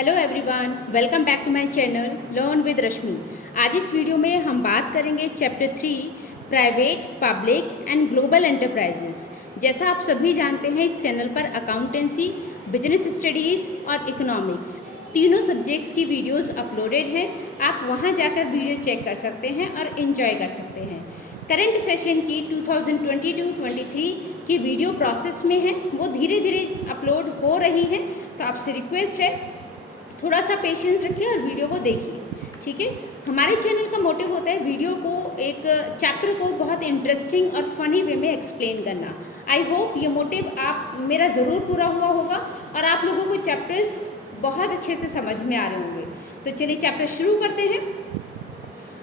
Hello everyone, welcome back to my channel learn with Rashmi. आज इस video में हम बात करेंगे chapter 3 private, public and global enterprises. जैसा आप सभी जानते हैं, इस चैनल पर अकाउंटेंसी, बिजनेस स्टडीज़ और इकोनॉमिक्स तीनों सब्जेक्ट्स की वीडियोस अपलोडेड हैं। आप वहां जाकर वीडियो चेक कर सकते हैं और एंजॉय कर सकते हैं। करंट सेशन की 2022-23 की वीडियो प्रोसेस में है, वो धीरे धीरे अपलोड हो रही हैं, तो आपसे रिक्वेस्ट है थोड़ा सा पेशेंस रखिए और वीडियो को देखिए, ठीक है। हमारे चैनल का मोटिव होता है वीडियो को, एक चैप्टर को बहुत इंटरेस्टिंग और फनी वे में एक्सप्लेन करना। आई होप ये मोटिव आप मेरा ज़रूर पूरा हुआ होगा और आप लोगों को चैप्टर्स बहुत अच्छे से समझ में आ रहे होंगे। तो चलिए चैप्टर शुरू करते हैं।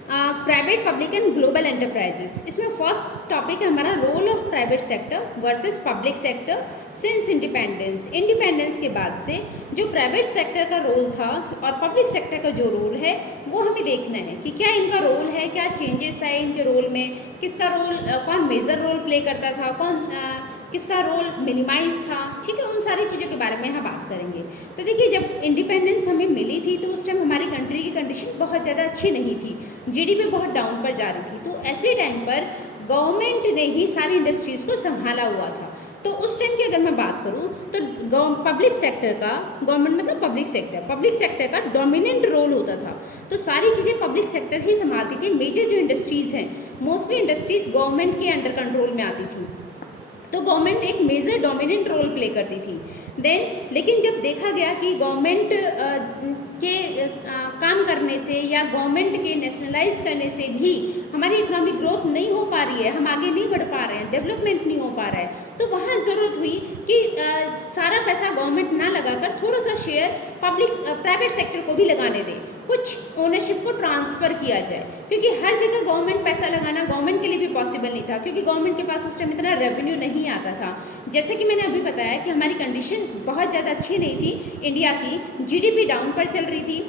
Private, public and global enterprises. इसमें फर्स्ट टॉपिक है हमारा role of private sector versus public sector since independence. Independence के बाद से जो प्राइवेट सेक्टर का रोल था और पब्लिक सेक्टर का जो रोल है वो हमें देखना है कि क्या इनका रोल है, क्या चेंजेस आए इनके रोल में, किसका रोल, कौन मेजर रोल प्ले करता था, कौन किसका रोल मिनिमाइज था, ठीक है। उन सारी चीज़ों के बारे में हम बात करेंगे। तो देखिए, जब इंडिपेंडेंस हमें मिली थी तो उस टाइम हमारी कंट्री की कंडीशन बहुत ज़्यादा अच्छी नहीं थी, जीडीपी बहुत डाउन पर जा रही थी। तो ऐसे टाइम पर गवर्नमेंट ने ही सारी इंडस्ट्रीज़ को संभाला हुआ था। तो उस टाइम की अगर मैं बात करूँ तो पब्लिक सेक्टर का, गवर्नमेंट मतलब पब्लिक सेक्टर का डोमिनेंट रोल होता था। तो सारी चीज़ें पब्लिक सेक्टर ही संभालती थी। मेजर जो इंडस्ट्रीज़ हैं, मोस्टली इंडस्ट्रीज़ गवर्नमेंट के अंडर कंट्रोल में आती थी, तो गवर्नमेंट एक मेजर डोमिनेंट रोल प्ले करती थी। लेकिन जब देखा गया कि गवर्नमेंट के काम करने से या गवर्नमेंट के नेशनलाइज करने से भी हमारी इकोनॉमिक ग्रोथ नहीं हो पा रही है, हम आगे नहीं बढ़ पा रहे हैं, डेवलपमेंट नहीं हो पा रहा है, तो वहाँ ज़रूरत हुई कि सारा पैसा गवर्नमेंट ना लगाकर थोड़ा सा शेयर प्राइवेट सेक्टर को भी लगाने दें, कुछ ओनरशिप को ट्रांसफ़र किया जाए। क्योंकि हर जगह गवर्नमेंट पैसा लगाना गवर्नमेंट के लिए भी पॉसिबल नहीं था, क्योंकि गवर्नमेंट के पास उस टाइम इतना रेवेन्यू नहीं आता था। जैसे कि मैंने अभी बताया कि हमारी कंडीशन बहुत ज़्यादा अच्छी नहीं थी, इंडिया की जीडीपी डाउन पर चल रही थी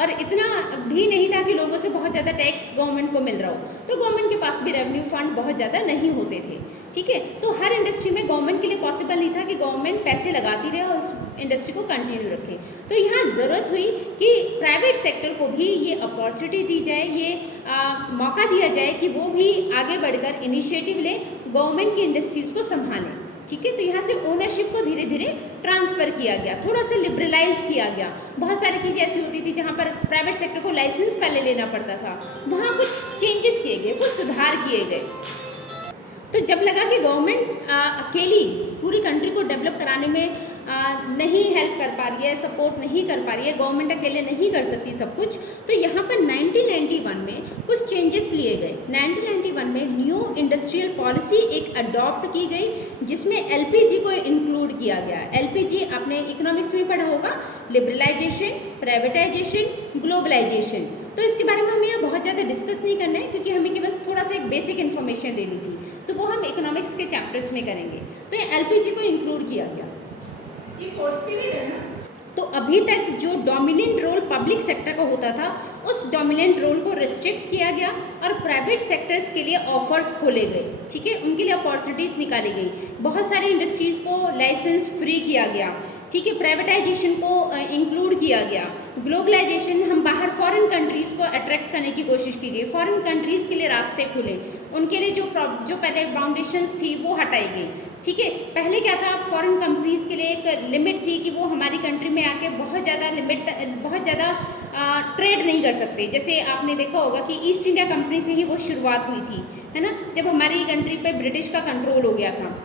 और इतना भी नहीं था कि लोगों से बहुत ज़्यादा टैक्स गवर्नमेंट को मिल रहा हो, तो गवर्नमेंट के पास भी रेवेन्यू फंड बहुत ज़्यादा नहीं होते थे, ठीक है। तो हर इंडस्ट्री में गवर्नमेंट के लिए पॉसिबल नहीं था कि गवर्नमेंट पैसे लगाती रहे और उस इंडस्ट्री को कंटिन्यू रखे। तो यहाँ ज़रूरत हुई कि प्राइवेट सेक्टर को भी ये अपॉर्चुनिटी दी जाए, ये मौका दिया जाए कि वो भी आगे बढ़कर इनिशिएटिव ले, गवर्नमेंट की इंडस्ट्रीज़ को संभालें, ठीक है। तो यहाँ से ओनरशिप को धीरे धीरे ट्रांसफ़र किया गया, थोड़ा सा लिबरलाइज किया गया। बहुत सारी चीज़ें ऐसी होती थी जहाँ पर प्राइवेट सेक्टर को लाइसेंस पहले लेना पड़ता था, वहाँ कुछ चेंजेस किए गए, कुछ सुधार किए गए। तो जब लगा कि गवर्नमेंट अकेली पूरी कंट्री को डेवलप कराने में नहीं हेल्प कर पा रही है, सपोर्ट नहीं कर पा रही है, गवर्नमेंट अकेले नहीं कर सकती सब कुछ, तो यहाँ पर 1991 में कुछ चेंजेस लिए गए। 1991 में न्यू इंडस्ट्रियल पॉलिसी एक अडॉप्ट की गई, जिसमें एलपीजी को इंक्लूड किया गया। एलपीजी आपने इकोनॉमिक्स में पढ़ा होगा, लिबरलाइजेशन, प्राइवेटाइजेशन, ग्लोबलाइजेशन। तो इसके बारे में हमें यहाँ बहुत ज़्यादा डिस्कस नहीं करना है, क्योंकि हमें केवल थोड़ा सा एक बेसिक इन्फॉर्मेशन लेनी थी, तो वो हम इकोनॉमिक्स के चैप्टर्स में करेंगे। तो ये एलपीजी को इंक्लूड किया गया। ये फोर्थ पीरियड है ना। तो अभी तक जो डोमिनेंट रोल पब्लिक सेक्टर का होता था, उस डोमिनेंट रोल को रिस्ट्रिक्ट किया गया और प्राइवेट सेक्टर्स के लिए ऑफर्स खोले गए, ठीक है, उनके लिए अपॉर्चुनिटीज़ निकाली गई। बहुत सारी इंडस्ट्रीज़ को लाइसेंस फ्री किया गया, ठीक है, प्राइवेटाइजेशन को इंक्लूड किया गया। ग्लोबलाइजेशन, हम बाहर फॉरेन कंट्रीज़ को अट्रैक्ट करने की कोशिश की गई, फॉरेन कंट्रीज़ के लिए रास्ते खुले, उनके लिए जो पहले बाउंडेशंस थी वो हटाई गई, ठीक है। पहले क्या था, फॉरेन कंट्रीज़ के लिए एक लिमिट थी कि वो हमारी कंट्री में आके बहुत ज़्यादा ट्रेड नहीं कर सकते। जैसे आपने देखा होगा कि ईस्ट इंडिया कंपनी से ही वो शुरुआत हुई थी, है ना, जब हमारी कंट्री पे ब्रिटिश का कंट्रोल हो गया था।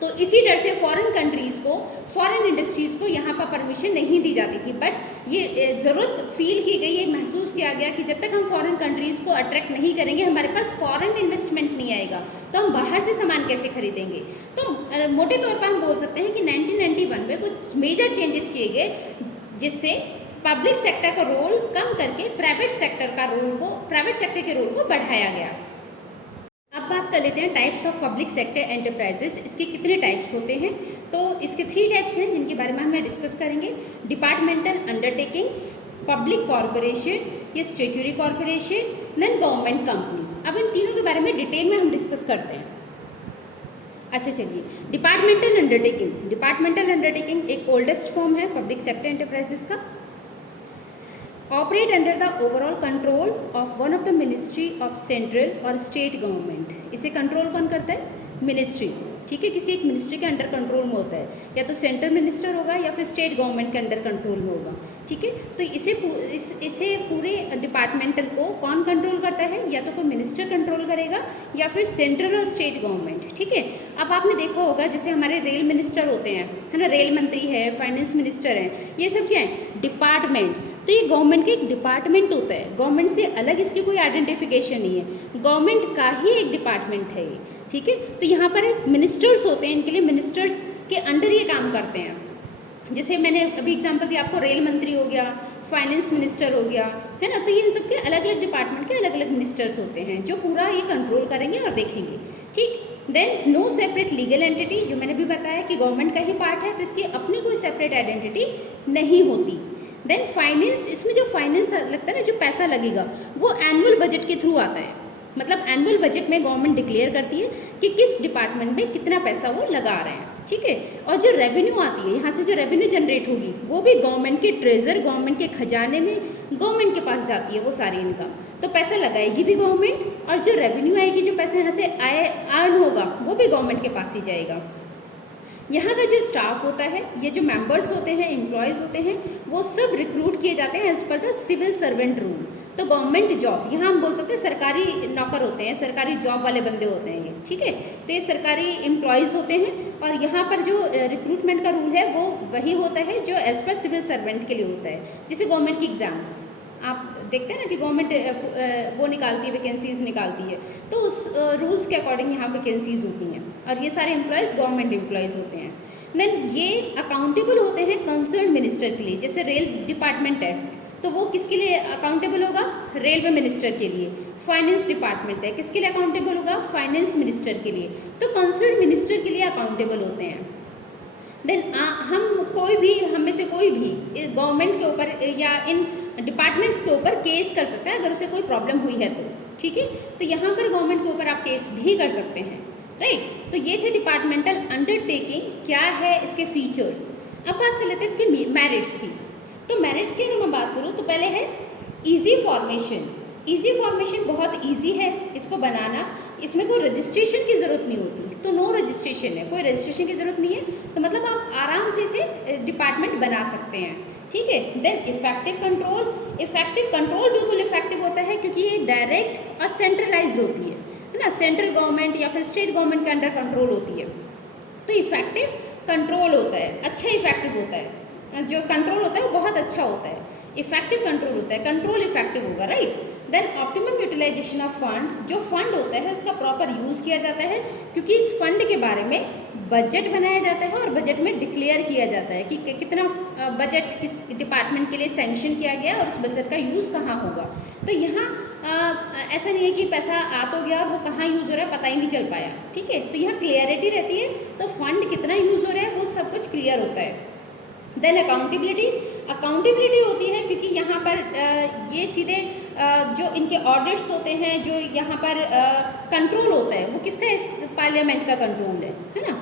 तो इसी डर से फॉरेन कंट्रीज़ को, फॉरेन इंडस्ट्रीज़ को यहाँ पर परमिशन नहीं दी जाती थी। बट ये ज़रूरत फील की गई, ये महसूस किया गया कि जब तक हम फॉरेन कंट्रीज़ को अट्रैक्ट नहीं करेंगे, हमारे पास फॉरेन इन्वेस्टमेंट नहीं आएगा, तो हम बाहर से सामान कैसे खरीदेंगे। तो मोटे तौर पर हम बोल सकते हैं कि 1991 में कुछ मेजर चेंजेस किए गए, जिससे पब्लिक सेक्टर का रोल कम करके प्राइवेट सेक्टर के रोल को बढ़ाया गया। अब बात कर लेते हैं types of public sector enterprises. इसके कितने टाइप्स होते हैं, तो इसके 3 टाइप्स हैं जिनके बारे में हम डिस्कस करेंगे। डिपार्टमेंटल अंडरटेकिंग्स, पब्लिक कॉरपोरेशन या statutory corporation, non government company. अब इन तीनों के बारे में डिटेल में हम डिस्कस करते हैं। अच्छा चलिए, डिपार्टमेंटल अंडरटेकिंग। डिपार्टमेंटल अंडरटेकिंग एक ओल्डेस्ट फॉर्म है पब्लिक सेक्टर एंटरप्राइजेस का। Operate under the overall control of one of the ministry of central और स्टेट गवर्नमेंट। इसे कंट्रोल कौन करता है? मिनिस्ट्री। ठीक है, किसी एक मिनिस्ट्री के अंडर कंट्रोल में होता है, या तो सेंट्रल मिनिस्टर होगा या फिर स्टेट गवर्नमेंट के अंडर कंट्रोल में होगा। ठीक है, तो इसे पूरे डिपार्टमेंटल को कौन कंट्रोल करता है? या तो कोई मिनिस्टर कंट्रोल करेगा या फिर सेंट्रल और स्टेट गवर्नमेंट। ठीक है, अब आपने देखा होगा जैसे हमारे रेल मिनिस्टर होते हैं, है ना, रेल मंत्री है, फाइनेंस मिनिस्टर है, ये सब क्या है? डिपार्टमेंट्स। तो ये गवर्नमेंट का एक डिपार्टमेंट होता है, गवर्नमेंट से अलग इसकी कोई आइडेंटिफिकेशन नहीं है, गवर्नमेंट का ही एक डिपार्टमेंट है ये। ठीक है, तो यहाँ पर मिनिस्टर्स होते हैं, इनके लिए मिनिस्टर्स के अंडर ये काम करते हैं। जैसे मैंने अभी एग्जांपल दिया आपको, रेल मंत्री हो गया, फाइनेंस मिनिस्टर हो गया, है ना, तो ये इन सब के अलग अलग डिपार्टमेंट के अलग अलग मिनिस्टर्स होते हैं जो पूरा ये कंट्रोल करेंगे और देखेंगे। ठीक, then no separate legal entity, जो मैंने भी बताया कि गवर्नमेंट का ही पार्ट है तो इसकी अपनी कोई सेपरेट आइडेंटिटी नहीं होती। देन फाइनेंस, इसमें जो फाइनेंस लगता है ना, जो पैसा लगेगा वो एनुअल बजट के थ्रू आता है। मतलब एनुअल बजट में गवर्नमेंट डिक्लेयर करती है कि किस डिपार्टमेंट में कितना पैसा वो लगा रहे हैं। ठीक है, और जो रेवेन्यू आती है, यहाँ से जो रेवेन्यू जनरेट होगी वो भी गवर्नमेंट के ट्रेजर, गवर्नमेंट के खजाने में, गवर्नमेंट के पास जाती है वो सारी इनकम। तो पैसा लगाएगी भी गवर्नमेंट, और जो रेवेन्यू आएगी, जो पैसा यहाँ से अर्न होगा वो भी गवर्नमेंट के पास ही जाएगा। यहाँ का जो स्टाफ होता है, ये जो मेंबर्स होते हैं, एम्प्लॉयज़ होते हैं, वो सब रिक्रूट किए जाते हैं as per the civil servant rule. तो गवर्नमेंट जॉब, यहाँ हम बोल सकते हैं सरकारी नौकर होते हैं, सरकारी जॉब वाले बंदे होते हैं ये। ठीक है, तो ये सरकारी एम्प्लॉयज़ होते हैं, और यहाँ पर जो रिक्रूटमेंट का रूल है वो वही होता है जो एज पर सिविल सर्वेंट के लिए होता है। जैसे गवर्नमेंट की एग्ज़ाम्स आप देखते हैं ना कि गवर्नमेंट वो निकालती है, वैकेंसीज निकालती है, तो उस रूल्स के अकॉर्डिंग यहाँ वैकेंसीज होती हैं, और ये सारे एम्प्लॉयज़ गवर्नमेंट एम्प्लॉयज़ होते हैं। देन ये अकाउंटेबल होते हैं कंसर्न मिनिस्टर के लिए। जैसे रेल डिपार्टमेंट है तो वो किसके लिए अकाउंटेबल होगा? रेलवे मिनिस्टर के लिए। फाइनेंस डिपार्टमेंट है, किसके लिए अकाउंटेबल होगा? फाइनेंस मिनिस्टर के लिए। तो कंसर्न मिनिस्टर के लिए अकाउंटेबल होते हैं। देन हम में से कोई भी गवर्नमेंट के ऊपर या इन डिपार्टमेंट्स के ऊपर केस कर सकता है अगर उसे कोई प्रॉब्लम हुई है तो। ठीक है, तो यहाँ पर गवर्नमेंट के ऊपर आप केस भी कर सकते हैं। राइट, तो ये थे डिपार्टमेंटल अंडरटेकिंग। क्या है इसके फीचर्स? अब बात कर लेते हैं इसके मेरिट्स की। तो मेरिट्स की अगर मैं बात करूँ तो पहले है इजी फॉर्मेशन। इजी फॉर्मेशन बहुत इजी है इसको बनाना, इसमें कोई रजिस्ट्रेशन की ज़रूरत नहीं होती, तो नो रजिस्ट्रेशन है, कोई रजिस्ट्रेशन की ज़रूरत नहीं है, तो मतलब आप आराम से इसे डिपार्टमेंट बना सकते हैं। ठीक है, then effective control. Effective control बिल्कुल इफेक्टिव होता है क्योंकि ये डायरेक्ट और सेंट्रलाइज होती है ना, सेंट्रल गवर्नमेंट या फिर स्टेट गवर्नमेंट के अंडर कंट्रोल होती है, तो इफेक्टिव कंट्रोल होता है, अच्छा इफेक्टिव होता है। जो कंट्रोल होता है वो बहुत अच्छा होता है, इफेक्टिव कंट्रोल होता है, कंट्रोल इफेक्टिव होगा। Right, then optimum utilisation of fund. जो फंड होता है उसका प्रॉपर यूज़ किया जाता है, क्योंकि इस फंड के बारे में बजट बनाया जाता है और बजट में डिक्लेयर किया जाता है कि कितना बजट किस डिपार्टमेंट के लिए सैंक्शन किया गया और उस बजट का यूज़ कहाँ होगा। तो यहाँ ऐसा नहीं है कि पैसा आ तो गया और वो कहाँ यूज़ हो रहा है पता ही नहीं चल पाया। ठीक है, तो यहाँ क्लियरिटी रहती है, तो फंड कितना यूज़ हो रहा है वो सब कुछ क्लियर होता है। Then accountability. अकाउंटेबिलिटी होती है क्योंकि यहाँ पर ये सीधे जो इनके ऑडिट्स होते हैं, जो यहाँ पर कंट्रोल होता है वो किसका? पार्लियामेंट का कंट्रोल है ना,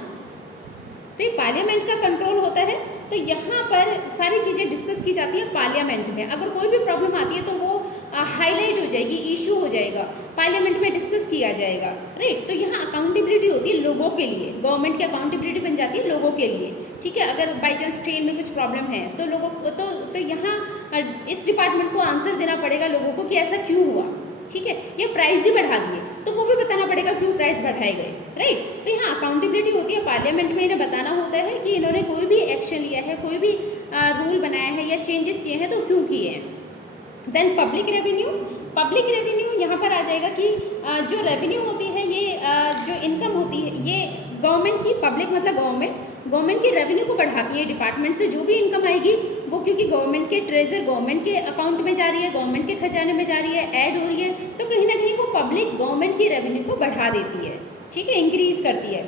तो ये पार्लियामेंट का कंट्रोल होता है। तो यहाँ पर सारी चीज़ें डिस्कस की जाती हैं पार्लियामेंट में। अगर कोई भी प्रॉब्लम आती है तो वो हाईलाइट हो जाएगी, इशू हो जाएगा, पार्लियामेंट में डिस्कस किया जाएगा। राइट, तो यहाँ अकाउंटेबिलिटी होती है लोगों के लिए, गवर्नमेंट की अकाउंटेबिलिटी बन जाती है लोगों के लिए। ठीक है, अगर बाई चांस ट्रेन में कुछ प्रॉब्लम है तो लोगों को तो यहाँ इस डिपार्टमेंट को आंसर देना पड़ेगा लोगों को कि ऐसा क्यों हुआ। ठीक है, ये प्राइस ही बढ़ा दिए तो वो भी बताना पड़ेगा क्यों प्राइस बढ़ाए गए। राइट, तो यहाँ अकाउंटेबिलिटी होती है, पार्लियामेंट में इन्हें बताना होता है कि इन्होंने कोई भी एक्शन लिया है, कोई भी रूल बनाया है या चेंजेस किए हैं तो क्यों किए हैं। Then public revenue. Public revenue यहाँ पर आ जाएगा कि जो रेवेन्यू होती है, ये जो इनकम होती है, ये गवर्नमेंट की, पब्लिक मतलब गवर्नमेंट की रेवेन्यू को बढ़ाती है। डिपार्टमेंट से जो भी इनकम आएगी वो क्योंकि गवर्नमेंट के ट्रेजर, गवर्नमेंट के अकाउंट में जा रही है, गवर्नमेंट के खजाने में जा रही है, ऐड हो रही है, तो कहीं ना कहीं वो पब्लिक गवर्नमेंट की रेवेन्यू को बढ़ा देती है। ठीक है, इंक्रीज करती है।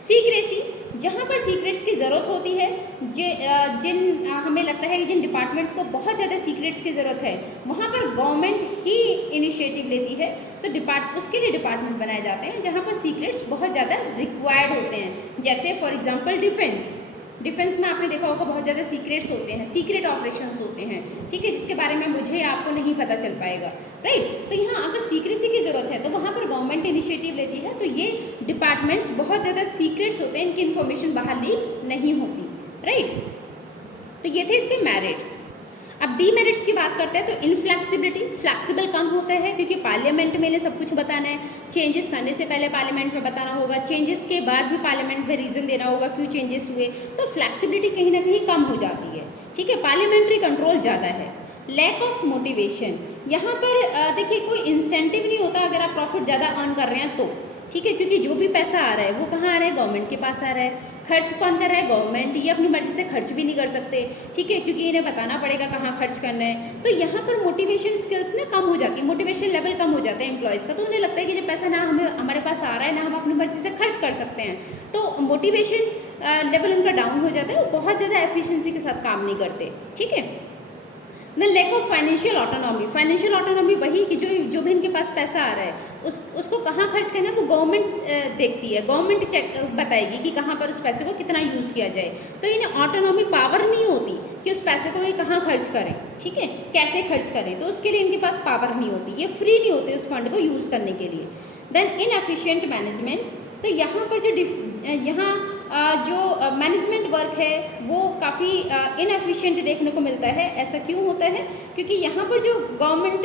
सीक्रेसी। जहाँ पर सीक्रेट्स की ज़रूरत होती है, जिन हमें लगता है कि जिन डिपार्टमेंट्स को बहुत ज़्यादा सीक्रेट्स की ज़रूरत है, वहाँ पर गवर्नमेंट ही इनिशिएटिव लेती है, तो उसके लिए डिपार्टमेंट बनाए जाते हैं जहाँ पर सीक्रेट्स बहुत ज़्यादा रिक्वायर्ड होते हैं। जैसे फॉर एग्जांपल डिफेंस में आपने देखा होगा बहुत ज़्यादा सीक्रेट्स होते हैं, सीक्रेट ऑपरेशंस होते हैं, ठीक है, जिसके बारे में मुझे आपको नहीं पता चल पाएगा, राइट। तो यहाँ अगर सीक्रेसी की ज़रूरत है तो वहाँ पर गवर्नमेंट इनिशिएटिव लेती है, तो ये डिपार्टमेंट्स बहुत ज़्यादा सीक्रेट्स होते हैं, इनकी इन्फॉर्मेशन बाहर लीक नहीं होती, राइट। तो ये थे इसके मेरिट्स। अब डीमेरिट्स की बात करते हैं तो इनफ्लेक्सिबिलिटी, फ्लेक्सिबल कम होता है क्योंकि पार्लियामेंट में सब कुछ बताना है, चेंजेस करने से पहले पार्लियामेंट में बताना होगा, चेंजेस के बाद भी पार्लियामेंट में रीज़न देना होगा क्यों चेंजेस हुए, तो फ्लेक्सिबिलिटी कहीं ना कहीं कम हो जाती है, ठीक है। पार्लियामेंट्री कंट्रोल ज़्यादा है। लैक ऑफ मोटिवेशन, यहाँ पर देखिए कोई इंसेंटिव नहीं होता अगर आप प्रॉफिट ज़्यादा अर्न कर रहे हैं तो, ठीक है, क्योंकि जो भी पैसा आ रहा है वो कहाँ आ रहा है, गवर्नमेंट के पास आ रहा है। खर्च कौन कर रहा है, गवर्नमेंट। ये अपनी मर्जी से खर्च भी नहीं कर सकते, ठीक है, क्योंकि इन्हें बताना पड़ेगा कहाँ खर्च करना है। तो यहाँ पर मोटिवेशन स्किल्स ना कम हो जाती है, मोटिवेशन लेवल कम हो जाता है एम्प्लॉयज़ का, तो उन्हें लगता है कि जब पैसा ना हमारे पास आ रहा है, ना हम अपनी मर्जी से खर्च कर सकते हैं, तो मोटिवेशन लेवल उनका डाउन हो जाता है, वो बहुत ज़्यादा एफिशिएंसी के साथ काम नहीं करते, ठीक है। The lack of financial autonomy, financial autonomy वही कि जो भी इनके पास पैसा आ रहा है उसको कहाँ खर्च करना है वो गवर्नमेंट देखती है, गवर्नमेंट चेक बताएगी कि कहाँ पर उस पैसे को कितना यूज़ किया जाए। तो इन्हें ऑटोनॉमी पावर नहीं होती कि उस पैसे को ये कहाँ खर्च करें, ठीक है, कैसे खर्च करें, तो उसके लिए इनके पास पावर नहीं होती, ये फ्री नहीं होते उस फंड को यूज़ करने के लिए। देन इनएफिशिएंट मैनेजमेंट, तो यहाँ पर जो मैनेजमेंट वर्क है वो काफ़ी इनएफिशिएंट देखने को मिलता है। ऐसा क्यों होता है, क्योंकि यहाँ पर जो गवर्नमेंट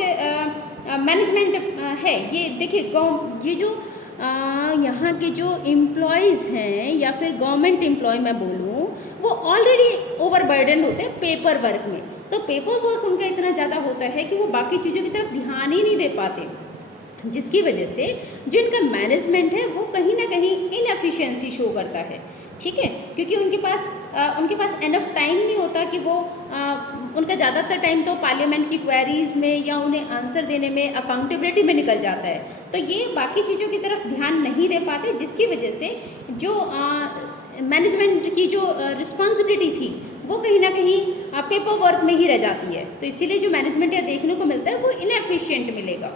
मैनेजमेंट है, ये देखिए ये जो यहाँ के जो एम्प्लॉयज़ हैं या फिर गवर्नमेंट एम्प्लॉय मैं बोलूँ, वो ऑलरेडी ओवरबर्डन होते हैं पेपर वर्क में, तो पेपर वर्क उनका इतना ज़्यादा होता है कि वो बाकी चीज़ों की तरफ ध्यान ही नहीं दे पाते, जिसकी वजह से जो इनका मैनेजमेंट है वो कहीं ना कहीं इनएफिशिएंसी शो करता है, ठीक है, क्योंकि उनके पास एनफ टाइम नहीं होता कि वो उनका ज़्यादातर टाइम तो पार्लियामेंट की क्वेरीज़ में या उन्हें आंसर देने में, अकाउंटेबिलिटी में निकल जाता है, तो ये बाकी चीज़ों की तरफ ध्यान नहीं दे पाते, जिसकी वजह से जो मैनेजमेंट की जो रिस्पॉन्सिबिलिटी थी वो कहीं ना कहीं पेपर वर्क में ही रह जाती है, तो इसीलिए जो मैनेजमेंट यहाँ देखने को मिलता है वो इनएफिशिएंट मिलेगा।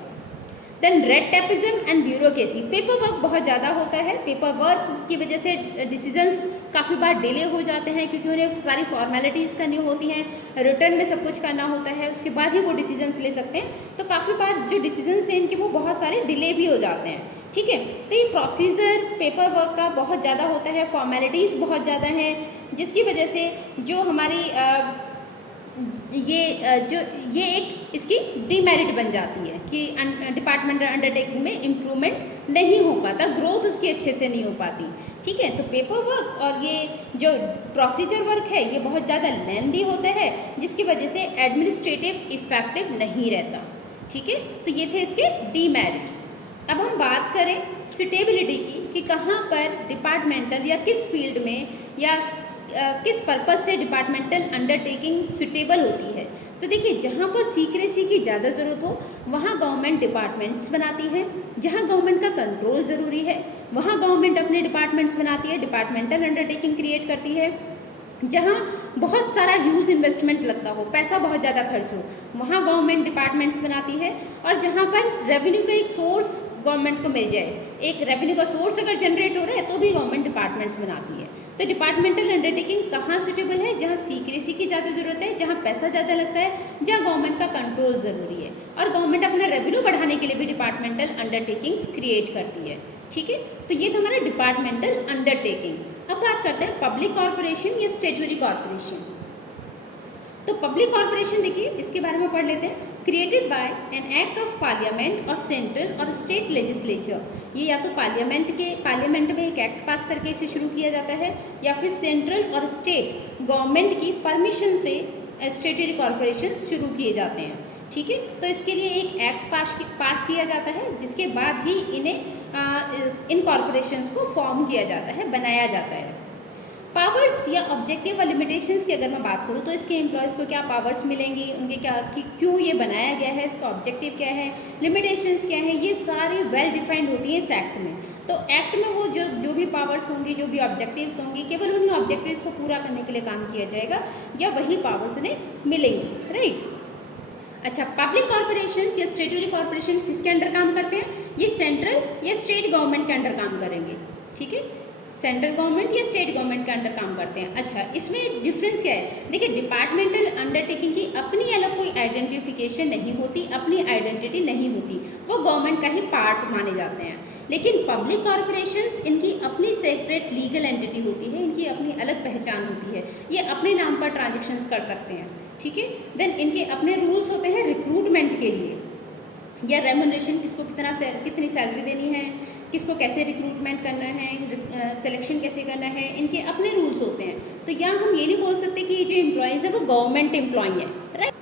Then red tapism and bureaucracy, paper work बहुत ज़्यादा होता है, पेपर वर्क की वजह से डिसीजंस काफ़ी बार डिले हो जाते हैं क्योंकि उन्हें सारी फॉर्मेलिटीज़ करनी होती हैं, रिटर्न में सब कुछ करना होता है, उसके बाद ही वो डिसीजंस ले सकते हैं, तो काफ़ी बार जो डिसीजंस हैं इनके वो बहुत सारे डिले भी हो जाते हैं, ठीक है। तो ये प्रोसीजर पेपर वर्क का बहुत ज़्यादा होता है, फॉर्मेलिटीज़ बहुत ज़्यादा हैं, जिसकी वजह से जो हमारी ये एक इसकी डीमेरिट बन जाती है कि डिपार्टमेंटल अंडरटेकिंग में इम्प्रूवमेंट नहीं हो पाता, ग्रोथ उसकी अच्छे से नहीं हो पाती, ठीक है। तो पेपर वर्क और ये जो प्रोसीजर वर्क है ये बहुत ज़्यादा लेंदी होता है, जिसकी वजह से एडमिनिस्ट्रेटिव इफेक्टिव नहीं रहता, ठीक है। तो ये थे इसके डीमेरिट्स। अब हम बात करें सुटेबिलिटी की कि कहाँ पर डिपार्टमेंटल या किस फील्ड में या किस पर्पज़ से डिपार्टमेंटल अंडरटेकिंग सुटेबल होती है। तो देखिए जहाँ पर सीक्रेसी की ज़्यादा ज़रूरत हो वहाँ गवर्नमेंट डिपार्टमेंट्स बनाती है, जहाँ गवर्नमेंट का कंट्रोल ज़रूरी है वहाँ गवर्नमेंट अपने डिपार्टमेंट्स बनाती है, डिपार्टमेंटल अंडरटेकिंग क्रिएट करती है। जहाँ बहुत सारा ह्यूज इन्वेस्टमेंट लगता हो, पैसा बहुत ज़्यादा खर्च हो, वहाँ गवर्नमेंट डिपार्टमेंट्स बनाती है। और जहाँ पर रेवेन्यू का एक सोर्स गवर्नमेंट को मिल जाए, एक रेवेन्यू का सोर्स अगर जनरेट हो रहा है तो भी गवर्नमेंट डिपार्टमेंट्स बनाती है। तो डिपार्टमेंटल अंडरटेकिंग कहाँ सूटेबल है, जहाँ सीक्रेसी की ज़्यादा ज़रूरत है, जहाँ पैसा ज़्यादा लगता है, जहाँ गवर्नमेंट का कंट्रोल ज़रूरी है, और गवर्नमेंट अपना रेवेन्यू बढ़ाने के लिए भी डिपार्टमेंटल अंडरटेकिंग्स क्रिएट करती है, ठीक है। तो ये था हमारा डिपार्टमेंटल अंडरटेकिंग। अब बात करते हैं पब्लिक कॉर्पोरेशन या स्टेचुरी कॉर्पोरेशन। तो पब्लिक कॉर्पोरेशन देखिए इसके बारे में पढ़ लेते हैं। Created by an act of parliament और सेंट्रल और स्टेट लेजिस्लेचर, ये या तो पार्लियामेंट में एक एक्ट पास करके इसे शुरू किया जाता है या फिर सेंट्रल और स्टेट गवर्नमेंट की परमिशन से स्टेचुरी कॉर्पोरेशन शुरू किए जाते हैं, ठीक है। तो इसके लिए एक एक्ट पास किया जाता है, जिसके बाद ही इन कॉर्पोरेशंस को फॉर्म किया जाता है, बनाया जाता है। पावर्स या ऑब्जेक्टिव और लिमिटेशंस की अगर मैं बात करूँ तो इसके एम्प्लॉयज़ को क्या पावर्स मिलेंगी, उनके क्या कि क्यों ये बनाया गया है, इसका ऑब्जेक्टिव क्या है, लिमिटेशंस क्या है, ये सारी वेल डिफाइंड होती है इस एक्ट में। तो एक्ट में वो जो भी पावर्स होंगी, जो भी ऑब्जेक्टिव्स होंगी, केवल उन्हीं ऑब्जेक्टिव्स को पूरा करने के लिए काम किया जाएगा या वही पावर्स उन्हें मिलेंगी, राइट। अच्छा, पब्लिक कॉर्पोरेशंस या स्टेटरी कॉर्पोरेशन किसके अंडर काम करते हैं? ये सेंट्रल या स्टेट गवर्नमेंट के अंडर काम करेंगे, ठीक है, सेंट्रल गवर्नमेंट या स्टेट गवर्नमेंट के अंडर काम करते हैं। अच्छा, इसमें डिफरेंस क्या है? देखिए, डिपार्टमेंटल अंडरटेकिंग की अपनी अलग कोई आइडेंटिफिकेशन नहीं होती, अपनी आइडेंटिटी नहीं होती, वो गवर्नमेंट का ही पार्ट माने जाते हैं। लेकिन पब्लिक कॉर्पोरेशंस, इनकी अपनी सेपरेट लीगल एंटिटी होती है, इनकी अपनी अलग पहचान होती है, ये अपने नाम पर ट्रांजेक्शन्स कर सकते हैं, ठीक है। देन इनके अपने रूल्स होते हैं रिक्रूटमेंट के लिए या रेम्यूनरेशन, किसको कितनी सैलरी देनी है, किसको कैसे रिक्रूटमेंट करना है, सिलेक्शन कैसे करना है, इनके अपने रूल्स होते हैं। तो यहाँ हम ये नहीं बोल सकते कि ये जो एम्प्लॉयज़ है वो गवर्नमेंट एम्प्लॉय है, राइट।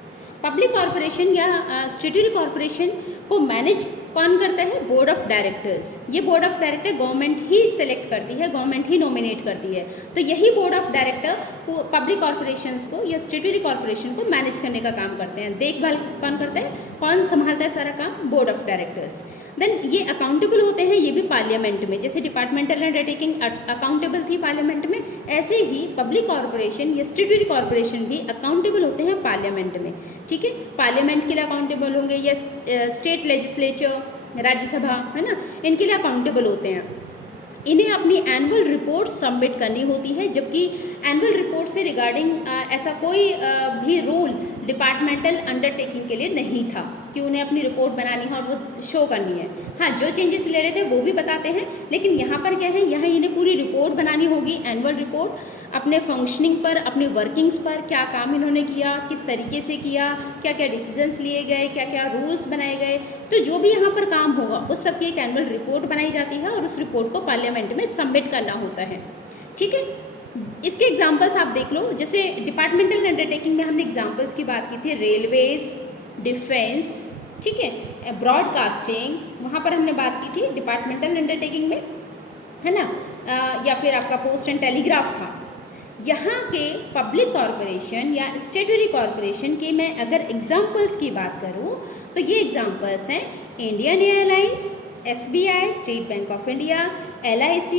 पब्लिक कॉर्पोरेशन या स्टेटरी कॉर्पोरेशन को मैनेज कौन करता है? Board of directors. ये बोर्ड ऑफ डायरेक्टर गवर्नमेंट ही सिलेक्ट करती है, गवर्नमेंट ही नॉमिनेट करती है। तो यही बोर्ड ऑफ डायरेक्टर को पब्लिक कॉर्पोरेशंस को या स्टेटरी कॉर्पोरेशन को मैनेज करने का काम करते हैं। देखभाल कौन करता है, कौन संभालता है सारा काम? Board of directors. देन ये अकाउंटेबल होते हैं, ये भी पार्लियामेंट में, जैसे डिपार्टमेंटल अंडरटेकिंग अकाउंटेबल थी पार्लियामेंट में, ऐसे ही पब्लिक कॉर्पोरेशन या स्टेटरी कॉर्पोरेशन भी अकाउंटेबल होते हैं पार्लियामेंट में, ठीक है। पार्लियामेंट के लिए अकाउंटेबल होंगे या स्टेट लेजिस्लेचर, राज्यसभा, है ना, इनके लिए अकाउंटेबल होते हैं। इन्हें अपनी एनुअल रिपोर्ट सबमिट करनी होती है, जबकि एनुअल रिपोर्ट से रिगार्डिंग ऐसा कोई भी रूल डिपार्टमेंटल अंडरटेकिंग के लिए नहीं था कि उन्हें अपनी रिपोर्ट बनानी है और वो शो करनी है। हाँ, जो चेंजेस ले रहे थे वो भी बताते हैं, लेकिन यहाँ पर क्या है, यहाँ इन्हें पूरी रिपोर्ट बनानी होगी, एनुअल रिपोर्ट, अपने फंक्शनिंग पर, अपने वर्किंग्स पर, क्या काम इन्होंने किया, किस तरीके से किया, क्या क्या डिसीजंस लिए गए, क्या क्या रूल्स बनाए गए। तो जो भी यहाँ पर काम होगा उस सब की एक एनुअल रिपोर्ट बनाई जाती है और उस रिपोर्ट को पार्लियामेंट में सबमिट करना होता है, ठीक है। इसके एग्जाम्पल्स आप देख लो, जैसे डिपार्टमेंटल अंडरटेकिंग में हमने एग्जाम्पल्स की बात की थी, रेलवेज, डिफेंस, ठीक है, ब्रॉडकास्टिंग, वहाँ पर हमने बात की थी डिपार्टमेंटल अंडरटेकिंग में, है ना, या फिर आपका पोस्ट एंड टेलीग्राफ था। यहाँ के पब्लिक कॉरपोरेशन या स्टेटरी कॉरपोरेशन के मैं अगर एग्जाम्पल्स की बात करूँ तो ये एग्जाम्पल्स हैं Indian airlines, SBI state bank of India, LIC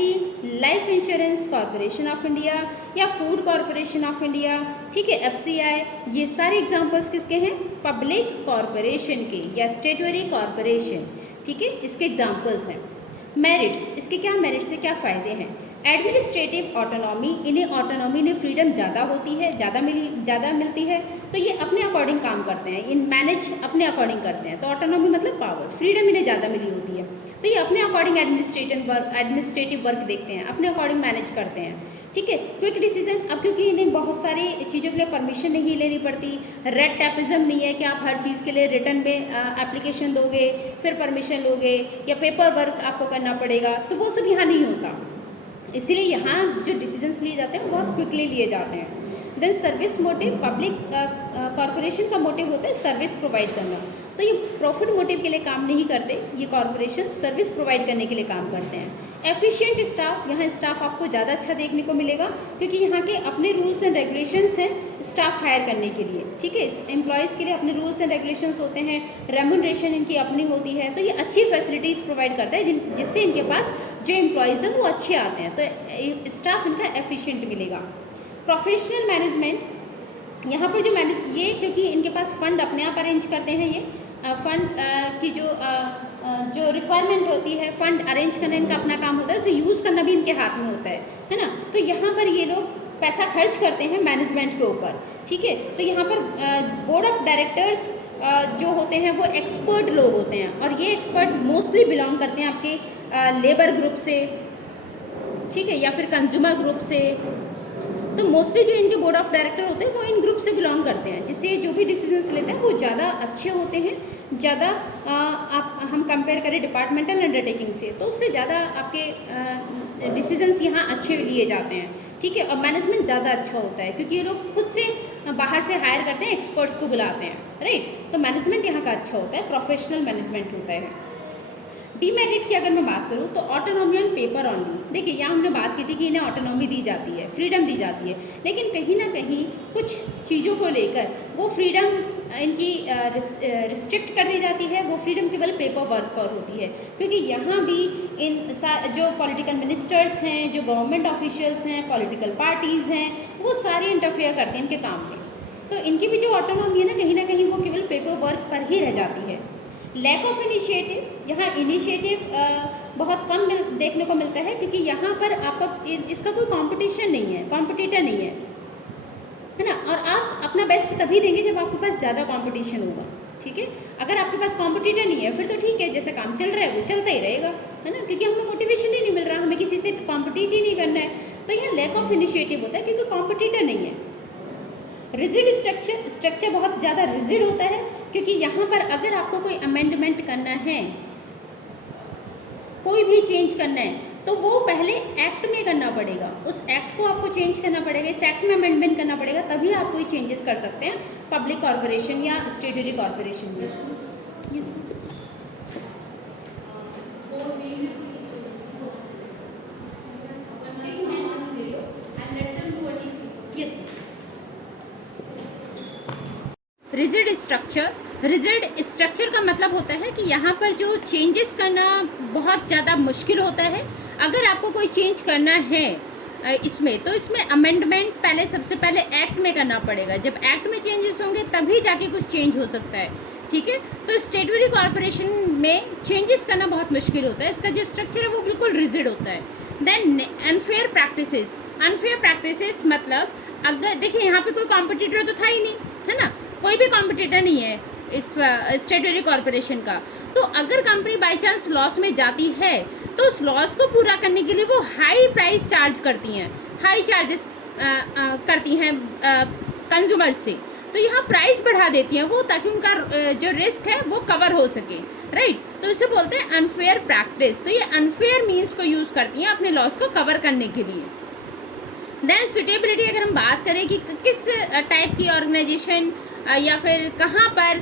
life insurance corporation of India या फूड कॉरपोरेशन ऑफ इंडिया, ठीक है, FCI। ये सारे एग्जाम्पल्स किसके हैं? पब्लिक कॉरपोरेशन के या स्टेटरी कॉरपोरेशन, ठीक है, इसके एग्जाम्पल्स हैं। मेरिट्स, इसके क्या मेरिट्स से क्या फ़ायदे हैं? एडमिनिस्ट्रेटिव ऑटोनॉमी, इन्हें ऑटोनॉमी ने फ्रीडम ज़्यादा होती है, ज़्यादा मिलती है, तो ये अपने अकॉर्डिंग काम करते हैं, इन मैनेज अपने अकॉर्डिंग करते हैं। तो ऑटोनॉमी मतलब पावर, फ्रीडम इन्हें ज़्यादा मिली होती है, तो ये अपने अकॉर्डिंग एडमिनिस्ट्रेटिव वर्क देखते हैं, अपने अकॉर्डिंग मैनेज करते हैं, ठीक है। क्विक डिसीजन, अब क्योंकि इन्हें बहुत सारी चीज़ों के लिए परमिशन नहीं लेनी पड़ती, रेड टैपिज्म नहीं है कि आप हर चीज़ के लिए रिटर्न में एप्लीकेशन दोगे, फिर परमिशन लोगे या पेपर वर्क आपको करना पड़ेगा, तो वो सब यहाँ नहीं होता। इसीलिए यहाँ जो डिसीजंस लिए जाते हैं वो बहुत क्विकली लिए जाते हैं। Then service motive, public corporation का मोटिव होता है सर्विस प्रोवाइड करना, तो ये प्रॉफिट मोटिव के लिए काम नहीं करते, ये कॉरपोरेशन सर्विस प्रोवाइड करने के लिए काम करते हैं। एफिशिएंट स्टाफ, यहाँ स्टाफ आपको ज़्यादा अच्छा देखने को मिलेगा क्योंकि यहाँ के अपने रूल्स एंड रेगुलेशंस हैं स्टाफ हायर करने के लिए, ठीक है, एम्प्लॉयज़ के लिए अपने रूल्स एंड रेगुलेशंस होते हैं, रेम्यूनरेशन इनकी अपनी होती है, तो ये अच्छी फैसिलिटीज़ प्रोवाइड करता है जिससे इनके पास जो एम्प्लॉयज़ हैं वो अच्छे आते हैं, तो स्टाफ इनका एफिशिएंट मिलेगा। प्रोफेशनल मैनेजमेंट, यहाँ पर जो ये क्योंकि इनके पास फंड अपने आप अरेंज करते हैं, ये फंड की जो रिक्वायरमेंट होती है, फंड अरेंज करना इनका अपना काम होता है, उसे यूज़ करना भी इनके हाथ में होता है ना। तो यहाँ पर ये लोग पैसा खर्च करते हैं मैनेजमेंट के ऊपर, ठीक है। तो यहाँ पर बोर्ड ऑफ डायरेक्टर्स जो होते हैं वो एक्सपर्ट लोग होते हैं और ये एक्सपर्ट मोस्टली बिलोंग करते हैं आपके लेबर ग्रुप से, ठीक है, या फिर कंज्यूमर ग्रुप से। तो मोस्टली जो इनके बोर्ड ऑफ डायरेक्टर होते हैं वो इन ग्रुप से बिलोंग करते हैं, जिससे जो भी डिसीजंस लेते हैं वो ज़्यादा अच्छे होते हैं, ज़्यादा हम कंपेयर करें डिपार्टमेंटल अंडरटेकिंग से तो उससे ज़्यादा आपके डिसीजंस यहाँ अच्छे लिए जाते हैं, ठीक है। और मैनेजमेंट ज़्यादा अच्छा होता है क्योंकि ये लोग खुद से बाहर से हायर करते हैं, एक्सपर्ट्स को बुलाते हैं, राइट। तो मैनेजमेंट यहाँ का अच्छा होता है, प्रोफेशनल मैनेजमेंट होता है। डीमेरिट की अगर मैं बात करूँ तो ऑटोनॉमी ऑन पेपर ऑनली। देखिए यहाँ हमने बात की थी कि इन्हें ऑटोनॉमी दी जाती है, फ्रीडम दी जाती है, लेकिन कहीं ना कहीं कुछ चीज़ों को लेकर वो फ्रीडम इनकी रिस्ट्रिक्ट कर दी जाती है। वो फ्रीडम केवल पेपर वर्क पर होती है, क्योंकि यहाँ भी इन जो पॉलिटिकल मिनिस्टर्स हैं, जो गवर्नमेंट ऑफिशियल्स हैं, पॉलिटिकल पार्टीज़ हैं, वो सारे इंटरफेयर करते हैं इनके काम में। तो इनकी भी जो ऑटोनॉमी है ना कहीं वो केवल पेपर वर्क पर ही रह जाती है। लैक ऑफ इनिशिएटिव, यहाँ इनिशिएटिव बहुत कम देखने को मिलता है, क्योंकि यहाँ पर आपका इसका कोई कंपटीशन नहीं है, कॉम्पिटिटर नहीं है ना। और आप अपना बेस्ट तभी देंगे जब आपके पास ज़्यादा कंपटीशन होगा, ठीक है। अगर आपके पास कॉम्पिटिटर नहीं है फिर तो ठीक है, जैसे काम चल रहा है वो चलता ही रहेगा, है ना, क्योंकि हमें मोटिवेशन ही नहीं मिल रहा, हमें किसी से कॉम्पिटिट ही नहीं करना है। तो यहाँ लैक ऑफ इनिशिएटिव होता है क्योंकि कॉम्पिटिटर नहीं है। रिजिड स्ट्रक्चर बहुत ज़्यादा रिजिड होता है, क्योंकि यहाँ पर अगर आपको कोई अमेंडमेंट करना है, कोई भी चेंज करना है, तो वो पहले एक्ट में करना पड़ेगा, उस एक्ट को आपको चेंज करना पड़ेगा, इस एक्ट में अमेंडमेंट करना पड़ेगा, तभी आप कोई चेंजेस कर सकते हैं पब्लिक कॉरपोरेशन या स्टेटरी कॉरपोरेशन में। यस रिजिड स्ट्रक्चर का मतलब होता है कि यहाँ पर जो चेंजेस करना बहुत ज़्यादा मुश्किल होता है। अगर आपको कोई चेंज करना है इसमें, तो इसमें अमेंडमेंट पहले सबसे पहले एक्ट में करना पड़ेगा। जब एक्ट में चेंजेस होंगे तभी जाके कुछ चेंज हो सकता है, ठीक है। तो स्टेटरी कॉरपोरेशन में चेंजेस करना बहुत मुश्किल होता है, इसका जो स्ट्रक्चर है वो बिल्कुल रिजिड होता है। देन अनफेयर प्रैक्टिसेस मतलब, अगर देखिए यहाँ पे कोई कॉम्पिटिटर तो था ही नहीं, है ना, कोई भी कॉम्पिटिटर नहीं है इस स्टेटरी कॉरपोरेशन का। तो अगर कंपनी बाय चांस लॉस में जाती है तो उस लॉस को पूरा करने के लिए वो हाई प्राइस चार्ज करती हैं, हाई चार्जेस करती हैं कंज्यूमर से। तो यहाँ प्राइस बढ़ा देती हैं वो, ताकि उनका जो रिस्क है वो कवर हो सके, राइट। तो इसे बोलते हैं अनफेयर प्रैक्टिस। तो ये अनफेयर मीन्स को यूज़ करती हैं अपने लॉस को कवर करने के लिए। देन सुटेबिलिटी, अगर हम बात करें कि किस टाइप की ऑर्गेनाइजेशन या फिर कहाँ पर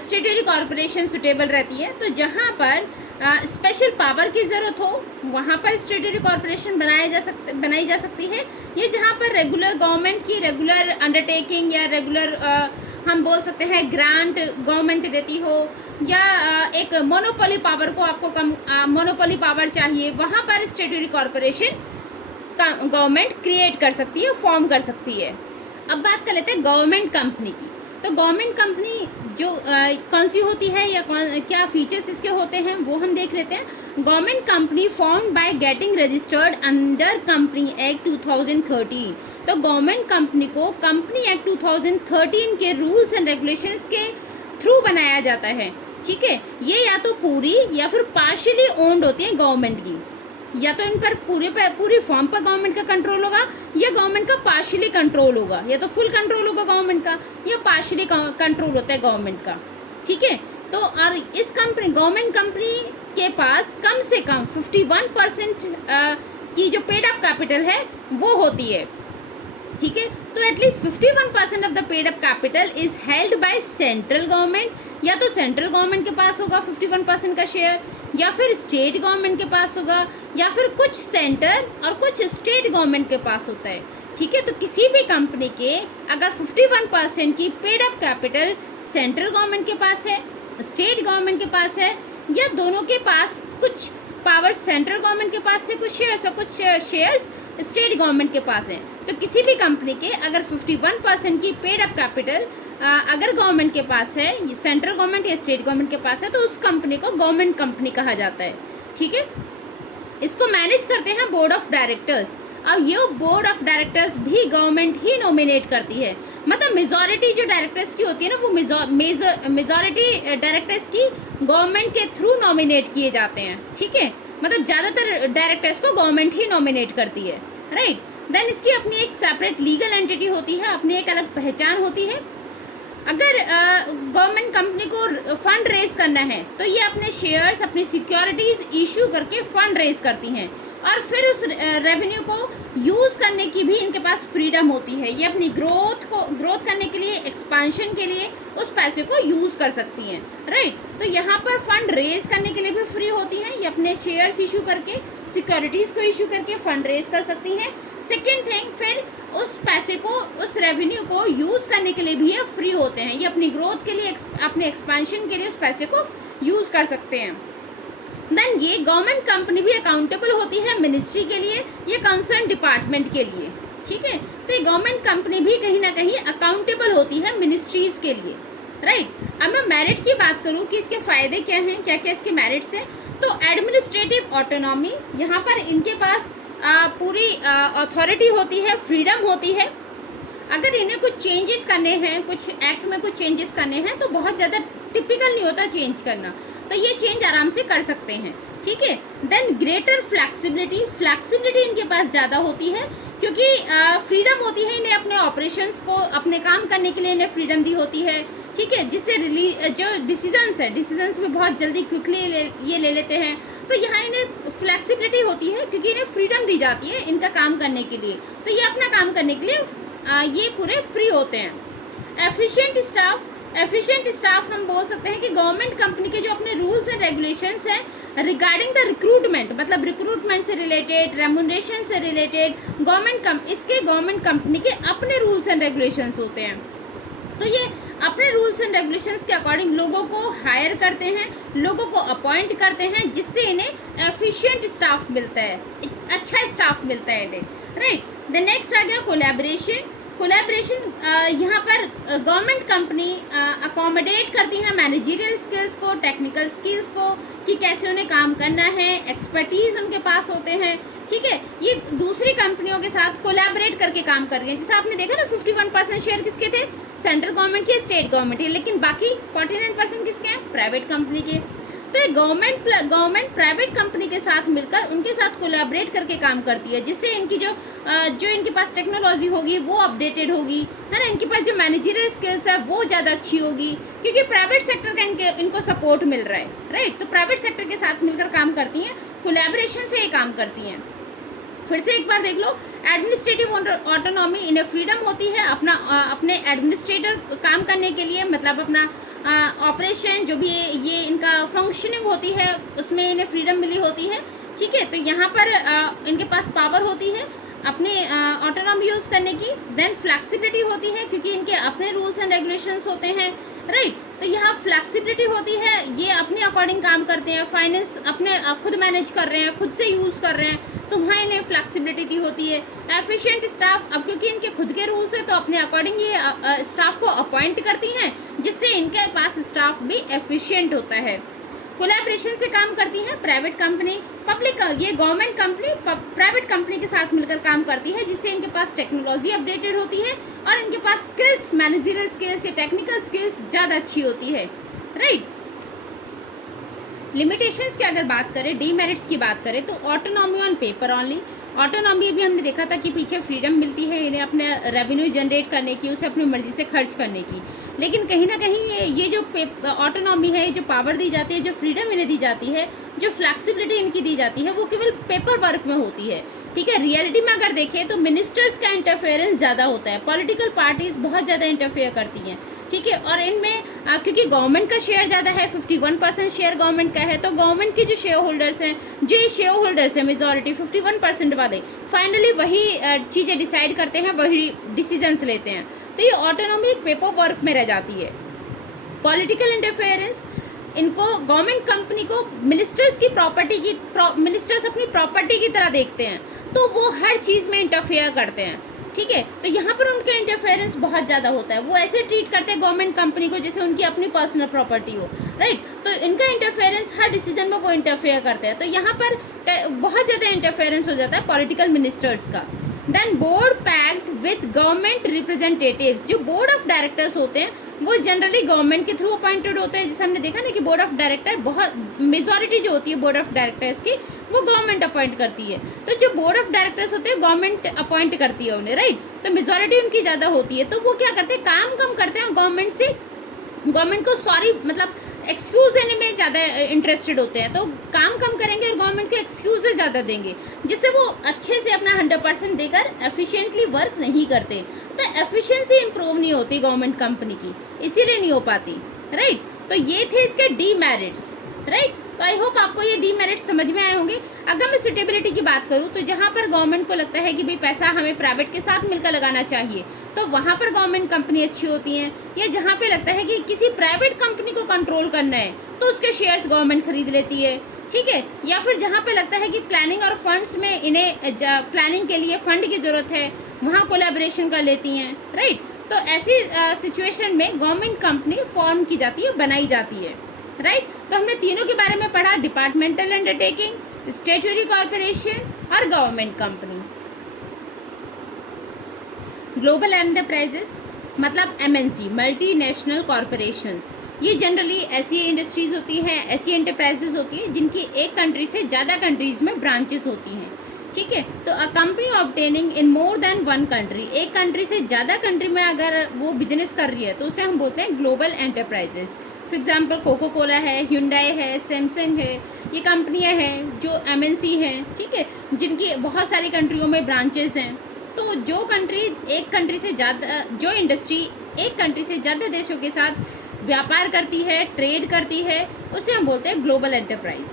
स्टेटरी कॉरपोरेशन सुटेबल रहती है, तो जहाँ पर स्पेशल पावर की ज़रूरत हो वहाँ पर स्टेटरी कॉरपोरेशन बनाई जा सकती है। ये जहाँ पर रेगुलर गवर्नमेंट की रेगुलर अंडरटेकिंग या रेगुलर हम बोल सकते हैं ग्रांट गवर्नमेंट देती हो, या एक मोनोपोली पावर को आपको कम मोनोपोली पावर चाहिए, वहाँ पर स्टेटरी कॉरपोरेशन गवर्नमेंट क्रिएट कर सकती है, फॉर्म कर सकती है। अब बात कर लेते हैं गवर्नमेंट कंपनी की। तो गवर्नमेंट कंपनी जो कौन सी होती है या क्या फीचर्स इसके होते हैं वो हम देख लेते हैं। Government company formed by getting registered under company act 2013। तो गवर्नमेंट कंपनी को कंपनी एक्ट 2013 के रूल्स एंड रेगुलेशंस के थ्रू बनाया जाता है, ठीक है। ये या तो पूरी या फिर पार्शियली ओन्ड होती है गवर्नमेंट की, या तो इन पर पूरी फॉर्म पर गवर्नमेंट का कंट्रोल होगा, या गवर्नमेंट का पार्शियली कंट्रोल होगा, या तो फुल कंट्रोल होगा गवर्नमेंट का, या पार्शियली कंट्रोल होता है गवर्नमेंट का, ठीक है। तो और इस गवर्नमेंट कंपनी के पास कम से कम 51% की जो पेड अप कैपिटल है वो होती है, ठीक है। तो at least 51% of the paid up capital is held by central government, या तो सेंट्रल गवर्नमेंट के पास होगा 51% का शेयर, या फिर स्टेट गवर्नमेंट के पास होगा, या फिर कुछ सेंटर और कुछ स्टेट गवर्नमेंट के पास होता है, ठीक है। तो किसी भी कंपनी के अगर 51% की paid up capital central government के पास है, स्टेट गवर्नमेंट के पास है, या दोनों के पास कुछ पावर सेंट्रल गवर्नमेंट के पास थे कुछ शेयर्स, और कुछ शेयर्स स्टेट गवर्नमेंट के पास हैं, तो किसी भी कंपनी के अगर 51% की पेड अप कैपिटल अगर गवर्नमेंट के पास है, सेंट्रल गवर्नमेंट या स्टेट गवर्नमेंट के पास है, तो उस कंपनी को गवर्नमेंट कंपनी कहा जाता है, ठीक है। इसको मैनेज करते हैं बोर्ड ऑफ डायरेक्टर्स। अब ये बोर्ड ऑफ डायरेक्टर्स भी गवर्नमेंट ही नॉमिनेट करती है, मतलब मेजॉरिटी जो डायरेक्टर्स की होती है ना, वो मेजॉरिटी डायरेक्टर्स की गवर्नमेंट के थ्रू नॉमिनेट किए जाते हैं, ठीक है। मतलब ज़्यादातर डायरेक्टर्स को गवर्नमेंट ही नॉमिनेट करती है, राइट। देन इसकी अपनी एक सेपरेट लीगल एंटिटी होती है, अपनी एक अलग पहचान होती है। अगर गवर्नमेंट कंपनी को फंड रेज करना है तो ये अपने शेयर्स, अपनी सिक्योरिटीज़ इशू करके फंड रेज करती हैं। और फिर उस रेवेन्यू को यूज़ करने की भी इनके पास फ्रीडम होती है। ये अपनी ग्रोथ करने के लिए, एक्सपांशन के लिए उस पैसे को यूज़ कर सकती हैं, राइट। तो यहाँ पर फंड रेज करने के लिए भी फ्री होती हैं। ये अपने शेयर्स इशू करके, सिक्योरिटीज़ को इशू करके फंड रेज कर सकती हैं। सेकेंड थिंग, फिर उस पैसे को, उस रेवेन्यू को यूज़ करने के लिए भी ये फ्री होते हैं। ये अपनी ग्रोथ के लिए, अपने एक्सपेंशन के लिए उस पैसे को यूज़ कर सकते हैं। देन ये गवर्नमेंट कंपनी भी अकाउंटेबल होती है मिनिस्ट्री के लिए, ये कंसर्न डिपार्टमेंट के लिए, ठीक है। तो ये गवर्नमेंट कंपनी भी कहीं ना कहीं अकाउंटेबल होती है मिनिस्ट्रीज के लिए, राइट। अब मैं मेरिट की बात करूँ कि इसके फ़ायदे क्या हैं, क्या क्या इसके मेरिट्स हैं। तो एडमिनिस्ट्रेटिव ऑटोनॉमी, यहाँ पर इनके पास पूरी अथॉरिटी होती है, फ्रीडम होती है। अगर इन्हें कुछ चेंजेस करने हैं, कुछ एक्ट में कुछ चेंजेस करने हैं, तो बहुत ज़्यादा टिपिकल नहीं होता चेंज करना, तो ये चेंज आराम से कर सकते हैं, ठीक है। देन ग्रेटर फ्लैक्सिबिलिटी इनके पास ज़्यादा होती है, क्योंकि फ्रीडम होती है इन्हें अपने ऑपरेशंस को, अपने काम करने के लिए इन्हें फ्रीडम दी होती है, ठीक है। जिससे जो डिसीजंस में बहुत जल्दी क्विकली ये ले लेते हैं। तो यहाँ इन्हें फ्लैक्सिबिलिटी होती है क्योंकि इन्हें फ्रीडम दी जाती है इनका काम करने के लिए, तो ये अपना काम करने के लिए ये पूरे फ्री होते हैं। एफिशिएंट स्टाफ हम बोल सकते हैं कि गवर्नमेंट कंपनी के जो अपने रूल्स एंड रेगुलेशंस हैं रिगार्डिंग द रिक्रूटमेंट, मतलब रिक्रूटमेंट से रिलेटेड, रेमुनरेशन से रिलेटेड, गवर्नमेंट कंपनी के अपने रूल्स एंड रेगुलेशंस होते हैं। तो ये अपने रूल्स एंड रेगुलेशंस के अकॉर्डिंग लोगों को हायर करते हैं, लोगों को अपॉइंट करते हैं, जिससे इन्हें एफिशिएंट स्टाफ मिलता है, अच्छा स्टाफ मिलता है इन्हें, राइट। द नेक्स्ट आ गया कोलैबोरेशन। यहाँ पर गवर्नमेंट कंपनी अकोमोडेट करती है मैनेजरियल स्किल्स को, टेक्निकल स्किल्स को, कि कैसे उन्हें काम करना है, एक्सपर्टीज़ उनके पास होते हैं, ठीक है। ये दूसरी कंपनियों के साथ कोलैबोरेट करके काम कर रही है। जैसे आपने देखा ना 51% शेयर किसके थे, सेंट्रल गवर्नमेंट के, स्टेट गवर्नमेंट के, लेकिन बाकी 49% किसके हैं, प्राइवेट कंपनी के। तो ये गवर्नमेंट प्राइवेट कंपनी के साथ मिलकर उनके साथ कोलैबोरेट करके काम करती है, जिससे इनकी जो इनके पास टेक्नोलॉजी होगी वो अपडेटेड होगी, है ना। इनके पास जो मैनेजरियल स्किल्स है वो ज़्यादा अच्छी होगी, क्योंकि प्राइवेट सेक्टर का इनको सपोर्ट मिल रहा है, राइट। तो प्राइवेट सेक्टर के साथ मिलकर काम करती हैं, कोलैबोरेशन से ये काम करती हैं। फिर से एक बार देख लो, एडमिनिस्ट्रेटिव ऑटोनॉमी, इन्हें फ्रीडम होती है अपने एडमिनिस्ट्रेटर काम करने के लिए, मतलब अपना ऑपरेशन जो भी ये इनका फंक्शनिंग होती है उसमें इन्हें फ्रीडम मिली होती है, ठीक है। तो यहाँ पर इनके पास पावर होती है अपने ऑटोनॉमी यूज़ करने की। देन फ्लैक्सिबिलिटी होती है क्योंकि इनके अपने रूल्स एंड रेगुलेशंस होते हैं, राइट। तो यहाँ फ्लैक्सिबिलिटी होती है, ये अपने अकॉर्डिंग काम करते हैं, फाइनेंस अपने खुद मैनेज कर रहे हैं, खुद से यूज़ कर रहे हैं, तो वहाँ इन्हें फ्लैक्सिबिलिटी दी होती है। एफिशिएंट स्टाफ, अब क्योंकि इनके खुद के रूल्स है तो अपने अकॉर्डिंग ये स्टाफ को अपॉइंट करती हैं, जिससे इनके पास स्टाफ भी एफिशिएंट होता है। कोलैबोरेशन से काम करती है प्राइवेट कंपनी, ये गवर्नमेंट कंपनी प्राइवेट कंपनी के साथ मिलकर काम करती है, जिससे इनके पास टेक्नोलॉजी अपडेटेड होती है और इनके पास स्किल्स, मैनेजरियल स्किल्स या टेक्निकल स्किल्स ज़्यादा अच्छी होती है, राइट। लिमिटेशंस की अगर बात करें, डीमेरिट्स की बात करें, तो autonomy on paper only. Autonomy भी हमने देखा था कि पीछे फ्रीडम मिलती है इन्हें अपने रेवेन्यू जनरेट करने की, उसे अपनी मर्जी से खर्च करने की, लेकिन कहीं ना कहीं ये जो ऑटोनॉमी है, जो पावर दी जाती है, जो फ्रीडम इन्हें दी जाती है, जो फ्लैक्सिबिलिटी इनकी दी जाती है, वो केवल पेपर वर्क में होती है, ठीक है। रियलिटी में अगर देखें तो मिनिस्टर्स का इंटरफेरेंस ज़्यादा होता है, पॉलिटिकल पार्टीज़ बहुत ज़्यादा इंटरफेयर करती हैं, ठीक है। और इनमें क्योंकि गवर्नमेंट का शेयर ज़्यादा है, 51% शेयर गवर्नमेंट का है, तो गवर्नमेंट के जो शेयर होल्डर्स हैं मेजॉरिटी 51% वाले, फाइनली वही चीज़ें डिसाइड करते हैं, वही डिसीजंस लेते हैं। तो ये ऑटोनॉमी एक पेपर वर्क में रह जाती है। पॉलिटिकल इंटरफेरेंस, इनको गवर्नमेंट कंपनी को मिनिस्टर्स अपनी प्रॉपर्टी की तरह देखते हैं, तो वो हर चीज़ में इंटरफेयर करते हैं, ठीक है। तो यहाँ पर उनका इंटरफेरेंस बहुत ज़्यादा होता है, वो ऐसे ट्रीट करते हैं गवर्नमेंट कंपनी को जैसे उनकी अपनी पर्सनल प्रॉपर्टी हो, राइट। तो इनका इंटरफेरेंस हर डिसीजन में वो इंटरफेयर करते हैं, तो यहाँ पर बहुत ज़्यादा इंटरफेरेंस हो जाता है पॉलिटिकल मिनिस्टर्स का। Then board packed with government representatives, जो बोर्ड ऑफ डायरेक्टर्स होते हैं वो जनरली गवर्नमेंट के थ्रू अपॉइंटेड होते हैं। जैसे हमने देखा ना कि बोर्ड ऑफ डायरेक्टर, बहुत मेजॉरिटी जो होती है बोर्ड ऑफ डायरेक्टर्स की, वो गवर्नमेंट अपॉइंट करती है। तो जो बोर्ड ऑफ डायरेक्टर्स होते हैं गवर्नमेंट अपॉइंट करती है उन्हें, राइट। तो मेजॉरिटी उनकी ज़्यादा होती है, तो वो क्या करते हैं, काम कम करते हैं गवर्नमेंट को मतलब एक्सक्यूज़ देने में ज़्यादा इंटरेस्टेड होते हैं, तो काम कम करेंगे और गवर्नमेंट को एक्सक्यूज़ ज़्यादा देंगे, जिससे वो अच्छे से अपना 100% देकर एफिशिएंटली वर्क नहीं करते। तो एफिशिएंसी इंप्रूव नहीं होती गवर्नमेंट कंपनी की, इसीलिए नहीं हो पाती, राइट। तो ये थे इसके डीमेरिट्स, राइट। तो आई होप आपको ये डीमेरिट्स समझ में आए होंगे। अगर मैं सुटेबिलिटी की बात करूँ तो जहाँ पर गवर्नमेंट को लगता है कि भाई पैसा हमें प्राइवेट के साथ मिलकर लगाना चाहिए, तो वहाँ पर गवर्नमेंट कंपनी अच्छी होती हैं। या जहाँ पे लगता है कि किसी प्राइवेट कंपनी को कंट्रोल करना है तो उसके शेयर्स गवर्नमेंट खरीद लेती है, ठीक है। या फिर जहाँ पे लगता है कि प्लानिंग और फंड्स में इन्हें प्लानिंग के लिए फंड की ज़रूरत है, वहाँ कोलैबोरेशन कर लेती हैं, राइट। तो ऐसी सिचुएशन में गवर्नमेंट कंपनी फॉर्म की जाती है, बनाई जाती है, राइट। तो हमने तीनों के बारे में पढ़ा, डिपार्टमेंटल अंडरटेकिंग, स्टैट्यूटरी कॉर्पोरेशन और गवर्नमेंट कंपनी। ग्लोबल एंटरप्राइजेस मतलब एमएनसी, मल्टीनेशनल कॉर्पोरेशंस। ये जनरली ऐसी इंडस्ट्रीज होती हैं, ऐसी एंटरप्राइजेस होती हैं जिनकी एक कंट्री से ज़्यादा कंट्रीज़ में ब्रांचेस होती हैं, ठीक है। तो a company obtaining in more than one country, एक कंट्री से ज़्यादा कंट्री में अगर वो बिजनेस कर रही है तो उसे हम बोलते हैं global enterprises. For example Coca Cola है, hyundai है, सैमसंग है, ये कंपनियां हैं जो एमएनसी हैं, ठीक है, जिनकी बहुत सारी कंट्रियों में ब्रांचेस हैं। तो जो कंट्री एक कंट्री से ज़्यादा, जो इंडस्ट्री एक कंट्री से ज़्यादा देशों के साथ व्यापार करती है, ट्रेड करती है, उसे हम बोलते हैं ग्लोबल एंटरप्राइज।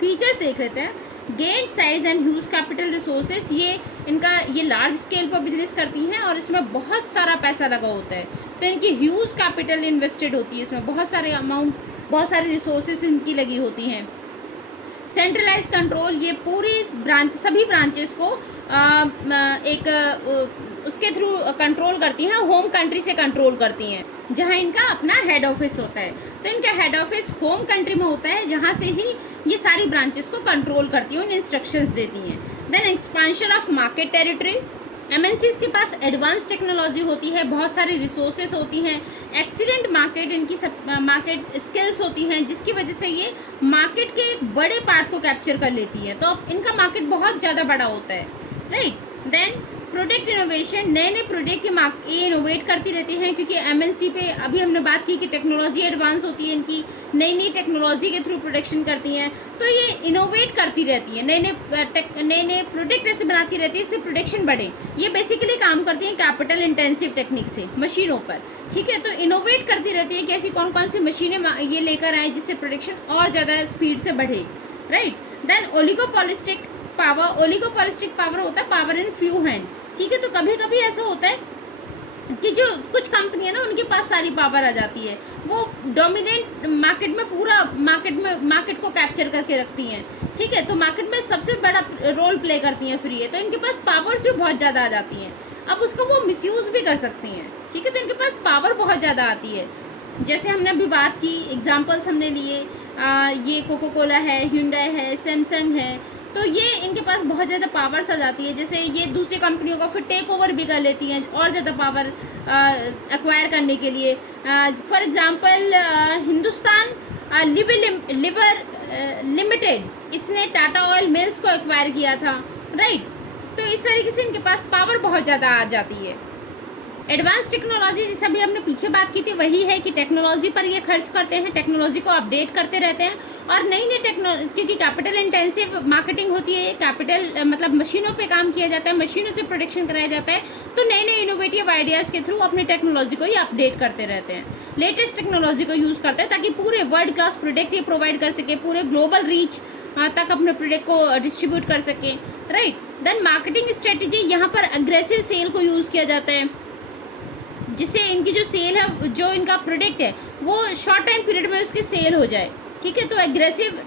फीचर्स देख लेते हैं। Gain size and huge capital resources, ये लार्ज स्केल पर बिजनेस करती हैं और इसमें बहुत सारा पैसा लगा होता है, तो इनकी ह्यूज कैपिटल इन्वेस्टेड होती है, इसमें बहुत सारे अमाउंट, बहुत सारी रिसोर्सेज इनकी लगी होती हैं। सेंट्रलाइज कंट्रोल, ये पूरी सभी ब्रांचेस को उसके थ्रू कंट्रोल करती हैं, होम कंट्री से कंट्रोल करती हैं, जहां इनका अपना हेड ऑफिस होता है। तो इनका हेड ऑफिस होम कंट्री में होता है, जहां से ही ये सारी ब्रांचेस को कंट्रोल करती हैं, उन्हें इंस्ट्रक्शंस देती हैं। Then expansion of market territory, MNCs के पास एडवांस टेक्नोलॉजी होती है, बहुत सारी रिसोर्सेज होती हैं, एक्सीलेंट मार्केट, इनकी मार्केट स्किल्स होती हैं, जिसकी वजह से ये मार्केट के एक बड़े पार्ट को कैप्चर कर लेती है। तो अब इनका मार्केट बहुत ज़्यादा बड़ा होता है, राइट। देन प्रोडक्ट इनोवेशन, नए नए प्रोडक्ट की ये इनोवेट करती रहती हैं, क्योंकि एमएनसी पे अभी हमने बात की कि टेक्नोलॉजी एडवांस होती है, इनकी नई नई टेक्नोलॉजी के थ्रू प्रोडक्शन करती हैं, तो ये इनोवेट करती रहती है, नए नए प्रोडक्ट ऐसे बनाती रहती है, इससे प्रोडक्शन बढ़े। ये बेसिकली काम करती हैं कैपिटल इंटेंसिव टेक्निक से, मशीनों पर, ठीक है। तो इनोवेट करती रहती है कि ऐसी कौन कौन सी मशीनें ये लेकर आए जिससे प्रोडक्शन और ज़्यादा स्पीड से बढ़े, राइट। देन ओलिगोपॉलिस्टिक पावर होता है पावर इन फ्यू हैंड, ठीक है। तो कभी कभी ऐसा होता है कि जो कुछ कंपनियां ना, उनके पास सारी पावर आ जाती है, वो डोमिनेंट मार्केट में पूरा मार्केट को कैप्चर करके रखती हैं, ठीक है। तो मार्केट में सबसे बड़ा रोल प्ले करती हैं, फ्री है, तो इनके पास पावर्स भी बहुत ज़्यादा आ जाती हैं। अब उसको वो मिसयूज़ भी कर सकती हैं, ठीक है। तो इनके पास पावर बहुत ज़्यादा आती है, जैसे हमने अभी बात की, एग्जाम्पल्स हमने लिए, ये कोको कोला है, hyundai है, सैमसंग है, तो ये इनके पास बहुत ज़्यादा पावर्स आ जाती है। जैसे ये दूसरी कंपनियों का फिर टेक ओवर भी कर लेती हैं और ज़्यादा पावर एक्वायर करने के लिए। For example Hindustan liver limited, इसने टाटा ऑयल मिल्स को एक्वायर किया था, राइट। तो इस तरीके से इनके पास पावर बहुत ज़्यादा आ जाती है। एडवांस टेक्नोलॉजी, जैसे अभी हमने पीछे बात की थी, वही है कि टेक्नोलॉजी पर ये खर्च करते हैं, टेक्नोलॉजी को अपडेट करते रहते हैं, और नई नई क्योंकि कैपिटल इंटेंसिव मार्केटिंग होती है, कैपिटल मतलब मशीनों पे काम किया जाता है, मशीनों से प्रोडक्शन कराया जाता है, तो नए नए इनोवेटिव आइडियाज़ के थ्रू अपनी टेक्नोलॉजी को ये अपडेट करते रहते हैं, लेटेस्ट टेक्नोलॉजी को यूज़ करते हैं, ताकि पूरे वर्ल्ड क्लास प्रोडक्ट ये प्रोवाइड कर सके, पूरे ग्लोबल रीच तक अपने प्रोडक्ट को डिस्ट्रीब्यूट कर सकें, राइट। देन मार्केटिंग स्ट्रेटेजी, यहाँ पर अग्रेसिव सेल को यूज़ किया जाता है, जिससे इनकी जो सेल है, जो इनका प्रोडक्ट है, वो शॉर्ट टाइम पीरियड में उसकी सेल हो जाए, ठीक है। तो एग्रेसिव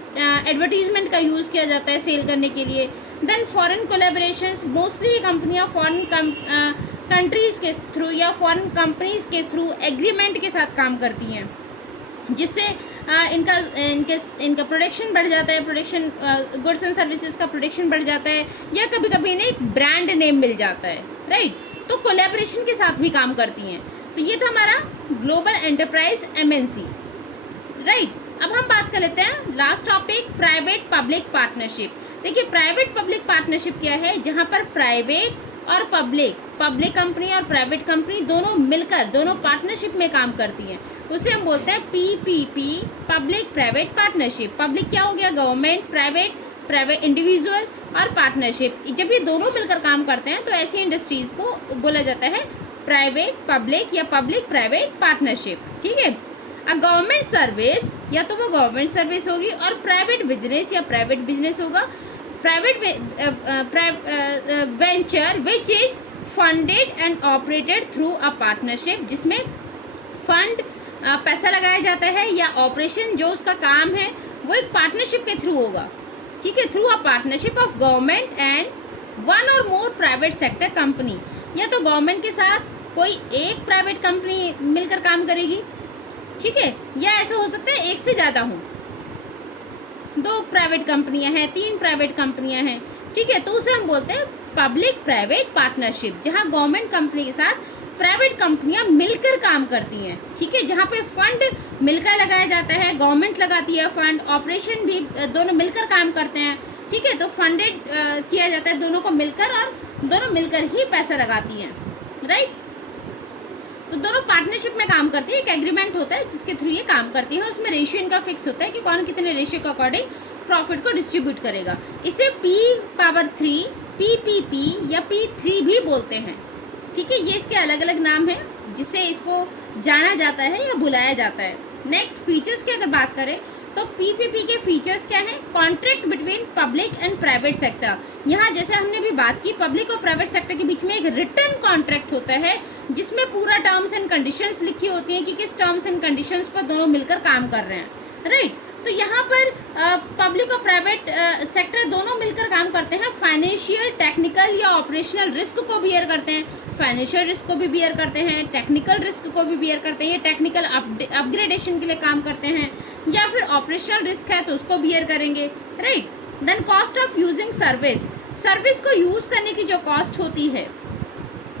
एडवर्टीजमेंट का यूज़ किया जाता है सेल करने के लिए। देन फॉरेन कोलैबोरेशंस, मोस्टली कंपनियां फॉरेन कंट्रीज़ के थ्रू या फॉरेन कंपनीज़ के थ्रू एग्रीमेंट के साथ काम करती हैं, जिससे इनका प्रोडक्शन बढ़ जाता है, प्रोडक्शन गुड्स एंड सर्विसेज का प्रोडक्शन बढ़ जाता है, या कभी कभी इन्हें एक ब्रांड नेम मिल जाता है, राइट। तो कोलैबोरेशन के साथ भी काम करती हैं। तो ये था हमारा ग्लोबल एंटरप्राइज एमएनसी, राइट। अब हम बात कर लेते हैं last topic, private public partnership. देखिए प्राइवेट पब्लिक पार्टनरशिप क्या है, जहाँ पर प्राइवेट और पब्लिक कंपनी और प्राइवेट कंपनी दोनों मिलकर, दोनों पार्टनरशिप में काम करती हैं। उसे हम बोलते हैं PPP, public private partnership. Public क्या हो गया, गवर्नमेंट, प्राइवेट इंडिविजुअल, और पार्टनरशिप। जब ये दोनों मिलकर काम करते हैं तो ऐसी इंडस्ट्रीज को बोला जाता है प्राइवेट पब्लिक या पब्लिक प्राइवेट पार्टनरशिप। ठीक है। अ गवर्नमेंट सर्विस, या तो वो गवर्नमेंट सर्विस होगी, और प्राइवेट बिजनेस या प्राइवेट बिजनेस होगा। Private venture which is funded and operated through a partnership, जिसमें फंड पैसा लगाया जाता है या ऑपरेशन जो उसका काम है वो एक पार्टनरशिप के थ्रू होगा। ठीक है, through a partnership of government and one और मोर प्राइवेट सेक्टर कंपनी। या तो गवर्नमेंट के साथ कोई एक प्राइवेट कंपनी मिलकर काम करेगी, ठीक है, या ऐसा हो सकता है एक से ज़्यादा हो, 2 प्राइवेट कंपनियां हैं, 3 प्राइवेट कंपनियां हैं। ठीक है, तो उसे हम बोलते हैं पब्लिक प्राइवेट पार्टनरशिप, जहां गवर्नमेंट कंपनी के साथ प्राइवेट कंपनियां मिलकर काम करती हैं। ठीक है, जहां पे फंड मिलकर लगाया जाता है, गवर्नमेंट लगाती है फंड, ऑपरेशन भी दोनों मिलकर काम करते हैं। ठीक है, तो फंडेड किया जाता है दोनों को मिलकर, और दोनों मिलकर ही पैसा लगाती हैं, राइट। तो दोनों पार्टनरशिप में काम करती है, एक एग्रीमेंट होता है जिसके थ्रू ये काम करती है। उसमें रेशियो इनका फिक्स होता है कि कौन कितने रेशियो के अकॉर्डिंग प्रॉफिट को डिस्ट्रीब्यूट करेगा। इसे P⁻3 PPP या P3 भी बोलते हैं। ठीक है, ये इसके अलग अलग नाम हैं जिससे इसको जाना जाता है या बुलाया जाता है। नेक्स्ट, फीचर्स की अगर बात करें तो पीपीपी के फीचर्स क्या हैं? Contract between public and private sector. यहाँ जैसे हमने भी बात की, पब्लिक और प्राइवेट सेक्टर के बीच में एक रिटन कॉन्ट्रैक्ट होता है जिसमें पूरा टर्म्स एंड कंडीशंस लिखी होती हैं कि किस टर्म्स एंड कंडीशंस पर दोनों मिलकर काम कर रहे हैं, राइट। तो यहाँ पर पब्लिक और प्राइवेट सेक्टर दोनों मिलकर काम करते हैं, फाइनेंशियल, टेक्निकल या ऑपरेशनल रिस्क को बियर करते हैं। फाइनेंशियल रिस्क को भी बियर करते हैं, टेक्निकल रिस्क को भी बियर करते हैं, ये टेक्निकल अपग्रेडेशन के लिए काम करते हैं, या फिर ऑपरेशनल रिस्क है तो उसको बियर करेंगे, right. Then cost of using service को यूज़ करने की जो कॉस्ट होती है,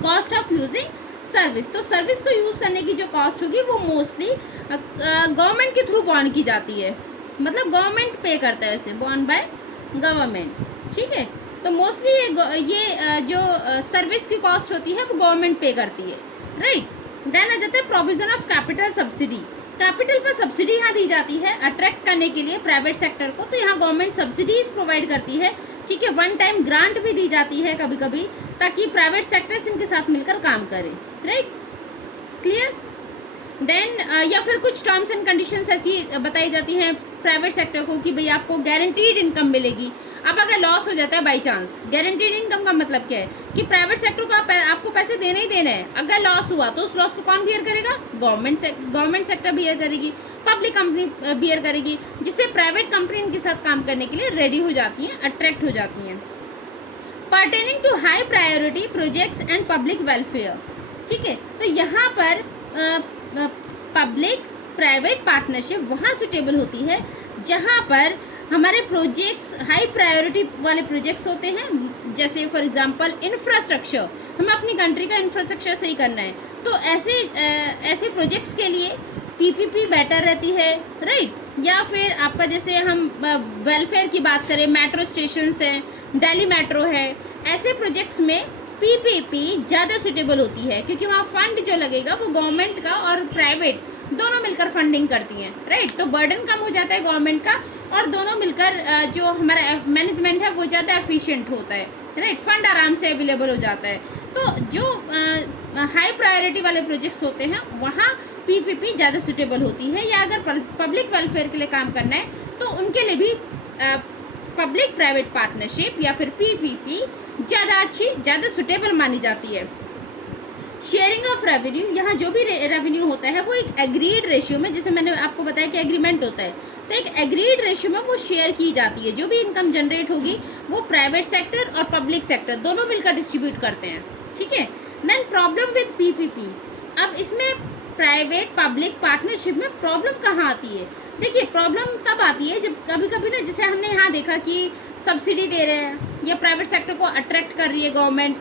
कॉस्ट ऑफ यूजिंग सर्विस, तो सर्विस को यूज़ करने की जो कॉस्ट होगी वो मोस्टली गवर्नमेंट के थ्रू बॉर्न की जाती है, मतलब गवर्नमेंट पे करता है, इसे बॉर्न बाय गवर्नमेंट। ठीक है, तो मोस्टली ये जो सर्विस की कॉस्ट होती है वो गवर्नमेंट पे करती है, राइट। देन आ जाता है provision of capital subsidy. Capital पर सब्सिडी यहाँ दी जाती है अट्रैक्ट करने के लिए प्राइवेट सेक्टर को, तो यहाँ गवर्नमेंट सब्सिडीज प्रोवाइड करती है। ठीक है, वन टाइम ग्रांट भी दी जाती है कभी कभी, ताकि प्राइवेट सेक्टर्स इनके साथ मिलकर काम करें, राइट, क्लियर। देन या फिर कुछ टर्म्स एंड कंडीशंस ऐसी बताई जाती हैं प्राइवेट सेक्टर को कि भाई आपको गारंटीड इनकम मिलेगी। अब अगर लॉस हो जाता है बाई चांस, गारंटीड इनकम का मतलब क्या है कि प्राइवेट सेक्टर को आपको पैसे देने ही देने हैं। अगर लॉस हुआ तो उस लॉस को कौन बियर करेगा? गवर्नमेंट सेक्टर बियर करेगी, पब्लिक कंपनी बियर करेगी, जिससे प्राइवेट कंपनी इनके साथ काम करने के लिए रेडी हो जाती हैं, अट्रैक्ट हो जाती हैं। Pertaining to high priority projects and public welfare. ठीक है, तो यहाँ पर पब्लिक प्राइवेट पार्टनरशिप वहाँ सुटेबल होती है जहाँ पर हमारे प्रोजेक्ट्स हाई प्रायोरिटी वाले प्रोजेक्ट्स होते हैं। जैसे फॉर एग्जांपल इंफ्रास्ट्रक्चर, हमें अपनी कंट्री का इंफ्रास्ट्रक्चर सही करना है, तो ऐसे प्रोजेक्ट्स के लिए पीपीपी बेटर रहती है, राइट। या फिर आपका जैसे हम वेलफेयर की बात करें, मेट्रो स्टेशंस हैं, दिल्ली मेट्रो है, ऐसे प्रोजेक्ट्स में पीपीपी ज़्यादा सुटेबल होती है क्योंकि वहाँ फंड जो लगेगा वो गवर्नमेंट का और प्राइवेट दोनों मिलकर फंडिंग करती हैं, राइट। तो बर्डन कम हो जाता है गवर्नमेंट का, और दोनों मिलकर जो हमारा मैनेजमेंट है वो ज़्यादा एफिशिएंट होता है, राइट। फंड आराम से अवेलेबल हो जाता है। तो जो हाई प्रायोरिटी वाले प्रोजेक्ट्स होते हैं वहाँ पीपीपी ज़्यादा सुटेबल होती है, या अगर पब्लिक वेलफेयर के लिए काम करना है तो उनके लिए भी पब्लिक प्राइवेट पार्टनरशिप या फिर पीपीपी ज़्यादा अच्छी, ज़्यादा सुटेबल मानी जाती है। शेयरिंग ऑफ रेवेन्यू, यहाँ जो भी रेवेन्यू होता है वो एक एग्रीड रेशियो में, जैसे मैंने आपको बताया कि एग्रीमेंट होता है, तो एक एग्रीड रेशियो में वो शेयर की जाती है। जो भी इनकम जनरेट होगी वो प्राइवेट सेक्टर और पब्लिक सेक्टर दोनों मिलकर डिस्ट्रीब्यूट करते हैं, ठीक है। देन प्रॉब्लम विद पीपीपी, अब इसमें प्राइवेट पब्लिक पार्टनरशिप में प्रॉब्लम कहाँ आती है? देखिए, प्रॉब्लम तब आती है जब कभी कभी ना, जैसे हमने यहाँ देखा कि सब्सिडी दे रहे हैं या प्राइवेट सेक्टर को अट्रैक्ट कर रही है गवर्नमेंट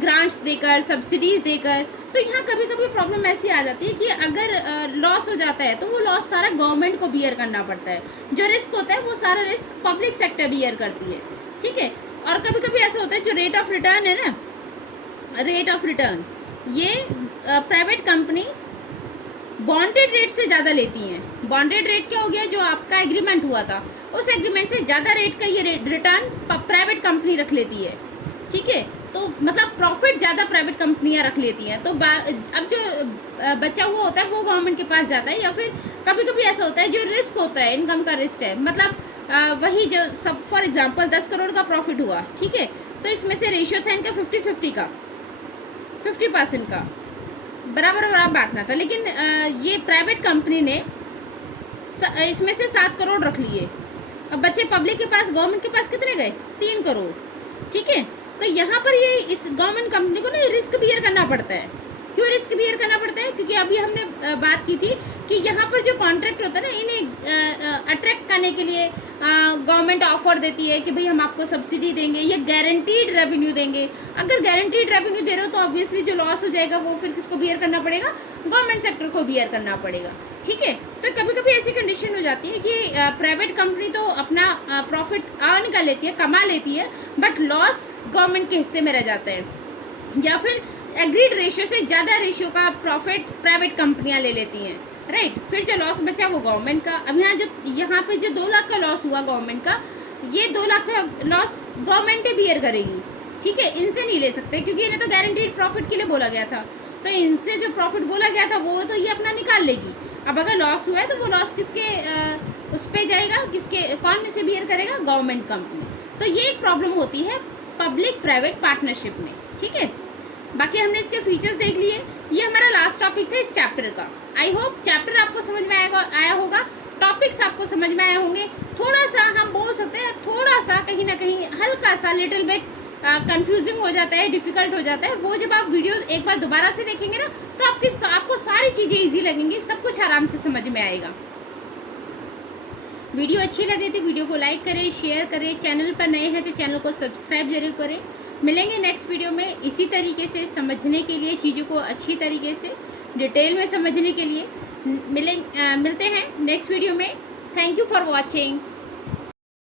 ग्रांट्स देकर, सब्सिडीज़ देकर, तो यहाँ कभी कभी प्रॉब्लम ऐसी आ जाती है कि अगर लॉस हो जाता है तो वो लॉस सारा गवर्नमेंट को बियर करना पड़ता है। जो रिस्क होता है वो सारा रिस्क पब्लिक सेक्टर बियर करती है, ठीक है। और कभी कभी ऐसा होता है जो रेट ऑफ रिटर्न है ना, रेट ऑफ रिटर्न ये प्राइवेट कंपनी बॉन्डेड रेट से ज़्यादा लेती हैं। बॉन्डेड रेट क्या हो गया, जो आपका एग्रीमेंट हुआ था उस एग्रीमेंट से ज़्यादा रेट का ये रिटर्न प्राइवेट कंपनी रख लेती है, ठीक है। तो मतलब प्रॉफिट ज़्यादा प्राइवेट कंपनियां रख लेती हैं। तो अब जो बचा हुआ होता है वो गवर्नमेंट के पास जाता है, या फिर कभी कभी ऐसा होता है जो रिस्क होता है, इनकम का रिस्क है, मतलब वही जो सब फॉर एग्जांपल 10 करोड़ का प्रॉफिट हुआ, ठीक है, तो इसमें से रेशियो था इनका 50-50 का, 50% का बराबर बराबर बांटना था। लेकिन ये प्राइवेट कंपनी ने इसमें से 7 करोड़ रख लिए। अब बच्चे पब्लिक के पास, गवर्नमेंट के पास कितने गए, 3 करोड़, ठीक है। तो यहाँ पर ये इस गवर्नमेंट कंपनी को ना रिस्क बियर करना पड़ता है। क्यों रिस्क बियर करना पड़ता है, क्योंकि अभी हमने बात की थी कि यहाँ पर जो कॉन्ट्रैक्ट होता है ना, इन्हें अट्रैक्ट करने के लिए गवर्नमेंट ऑफर देती है कि भाई हम आपको सब्सिडी देंगे, ये गारंटीड रेवेन्यू देंगे। अगर गारंटीड रेवेन्यू दे रहे हो तो ऑब्वियसली जो लॉस हो जाएगा वो फिर किसको बियर करना पड़ेगा, गवर्नमेंट सेक्टर को बियर करना पड़ेगा, ठीक है। तो कभी कभी ऐसी कंडीशन हो जाती है कि प्राइवेट कंपनी तो अपना प्रॉफिट अर्न कर लेती है, कमा लेती है, बट लॉस गवर्नमेंट के हिस्से में रह जाता है, या फिर एग्रीड रेशियो से ज़्यादा रेशियो का प्रॉफिट प्राइवेट कंपनियां ले लेती हैं, राइट। फिर जो लॉस बचा वो गवर्नमेंट का। अब यहाँ पे जो 2 लाख का लॉस हुआ गवर्नमेंट का, ये 2 लाख का लॉस गवर्नमेंट ही बियर करेगी, ठीक है, इनसे नहीं ले सकते, क्योंकि इन्हें तो गारंटीड प्रॉफिट के लिए बोला गया था। तो इनसे जो प्रॉफिट बोला गया था वो तो ये अपना निकाल लेगी। अब अगर लॉस हुआ है तो वो लॉस किसके उस पर जाएगा, किसके, कौन इसे बियर करेगा, गवर्नमेंट कंपनी। तो ये एक प्रॉब्लम होती है पब्लिक प्राइवेट पार्टनरशिप में, ठीक है। बाकी हमने इसके फीचर्स देख लिए। ये हमारा लास्ट टॉपिक था इस चैप्टर का। आई होप चैप्टर आपको समझ में आया होगा, टॉपिक्स आपको समझ में आए होंगे। थोड़ा सा हम बोल सकते हैं, थोड़ा सा कहीं ना कहीं हल्का सा लिटिल बिट कंफ्यूजिंग हो जाता है, डिफ़िकल्ट हो जाता है। वो जब आप वीडियो एक बार दोबारा से देखेंगे ना तो आपको सारी चीज़ें ईजी लगेंगी, सब कुछ आराम से समझ में आएगा। वीडियो अच्छी लगे तो वीडियो को लाइक करें, शेयर करें, चैनल पर नए हैं तो चैनल को सब्सक्राइब जरूर करें। मिलेंगे नेक्स्ट वीडियो में इसी तरीके से समझने के लिए, चीज़ों को अच्छी तरीके से डिटेल में समझने के लिए। मिलते हैं नेक्स्ट वीडियो में। Thank you for watching.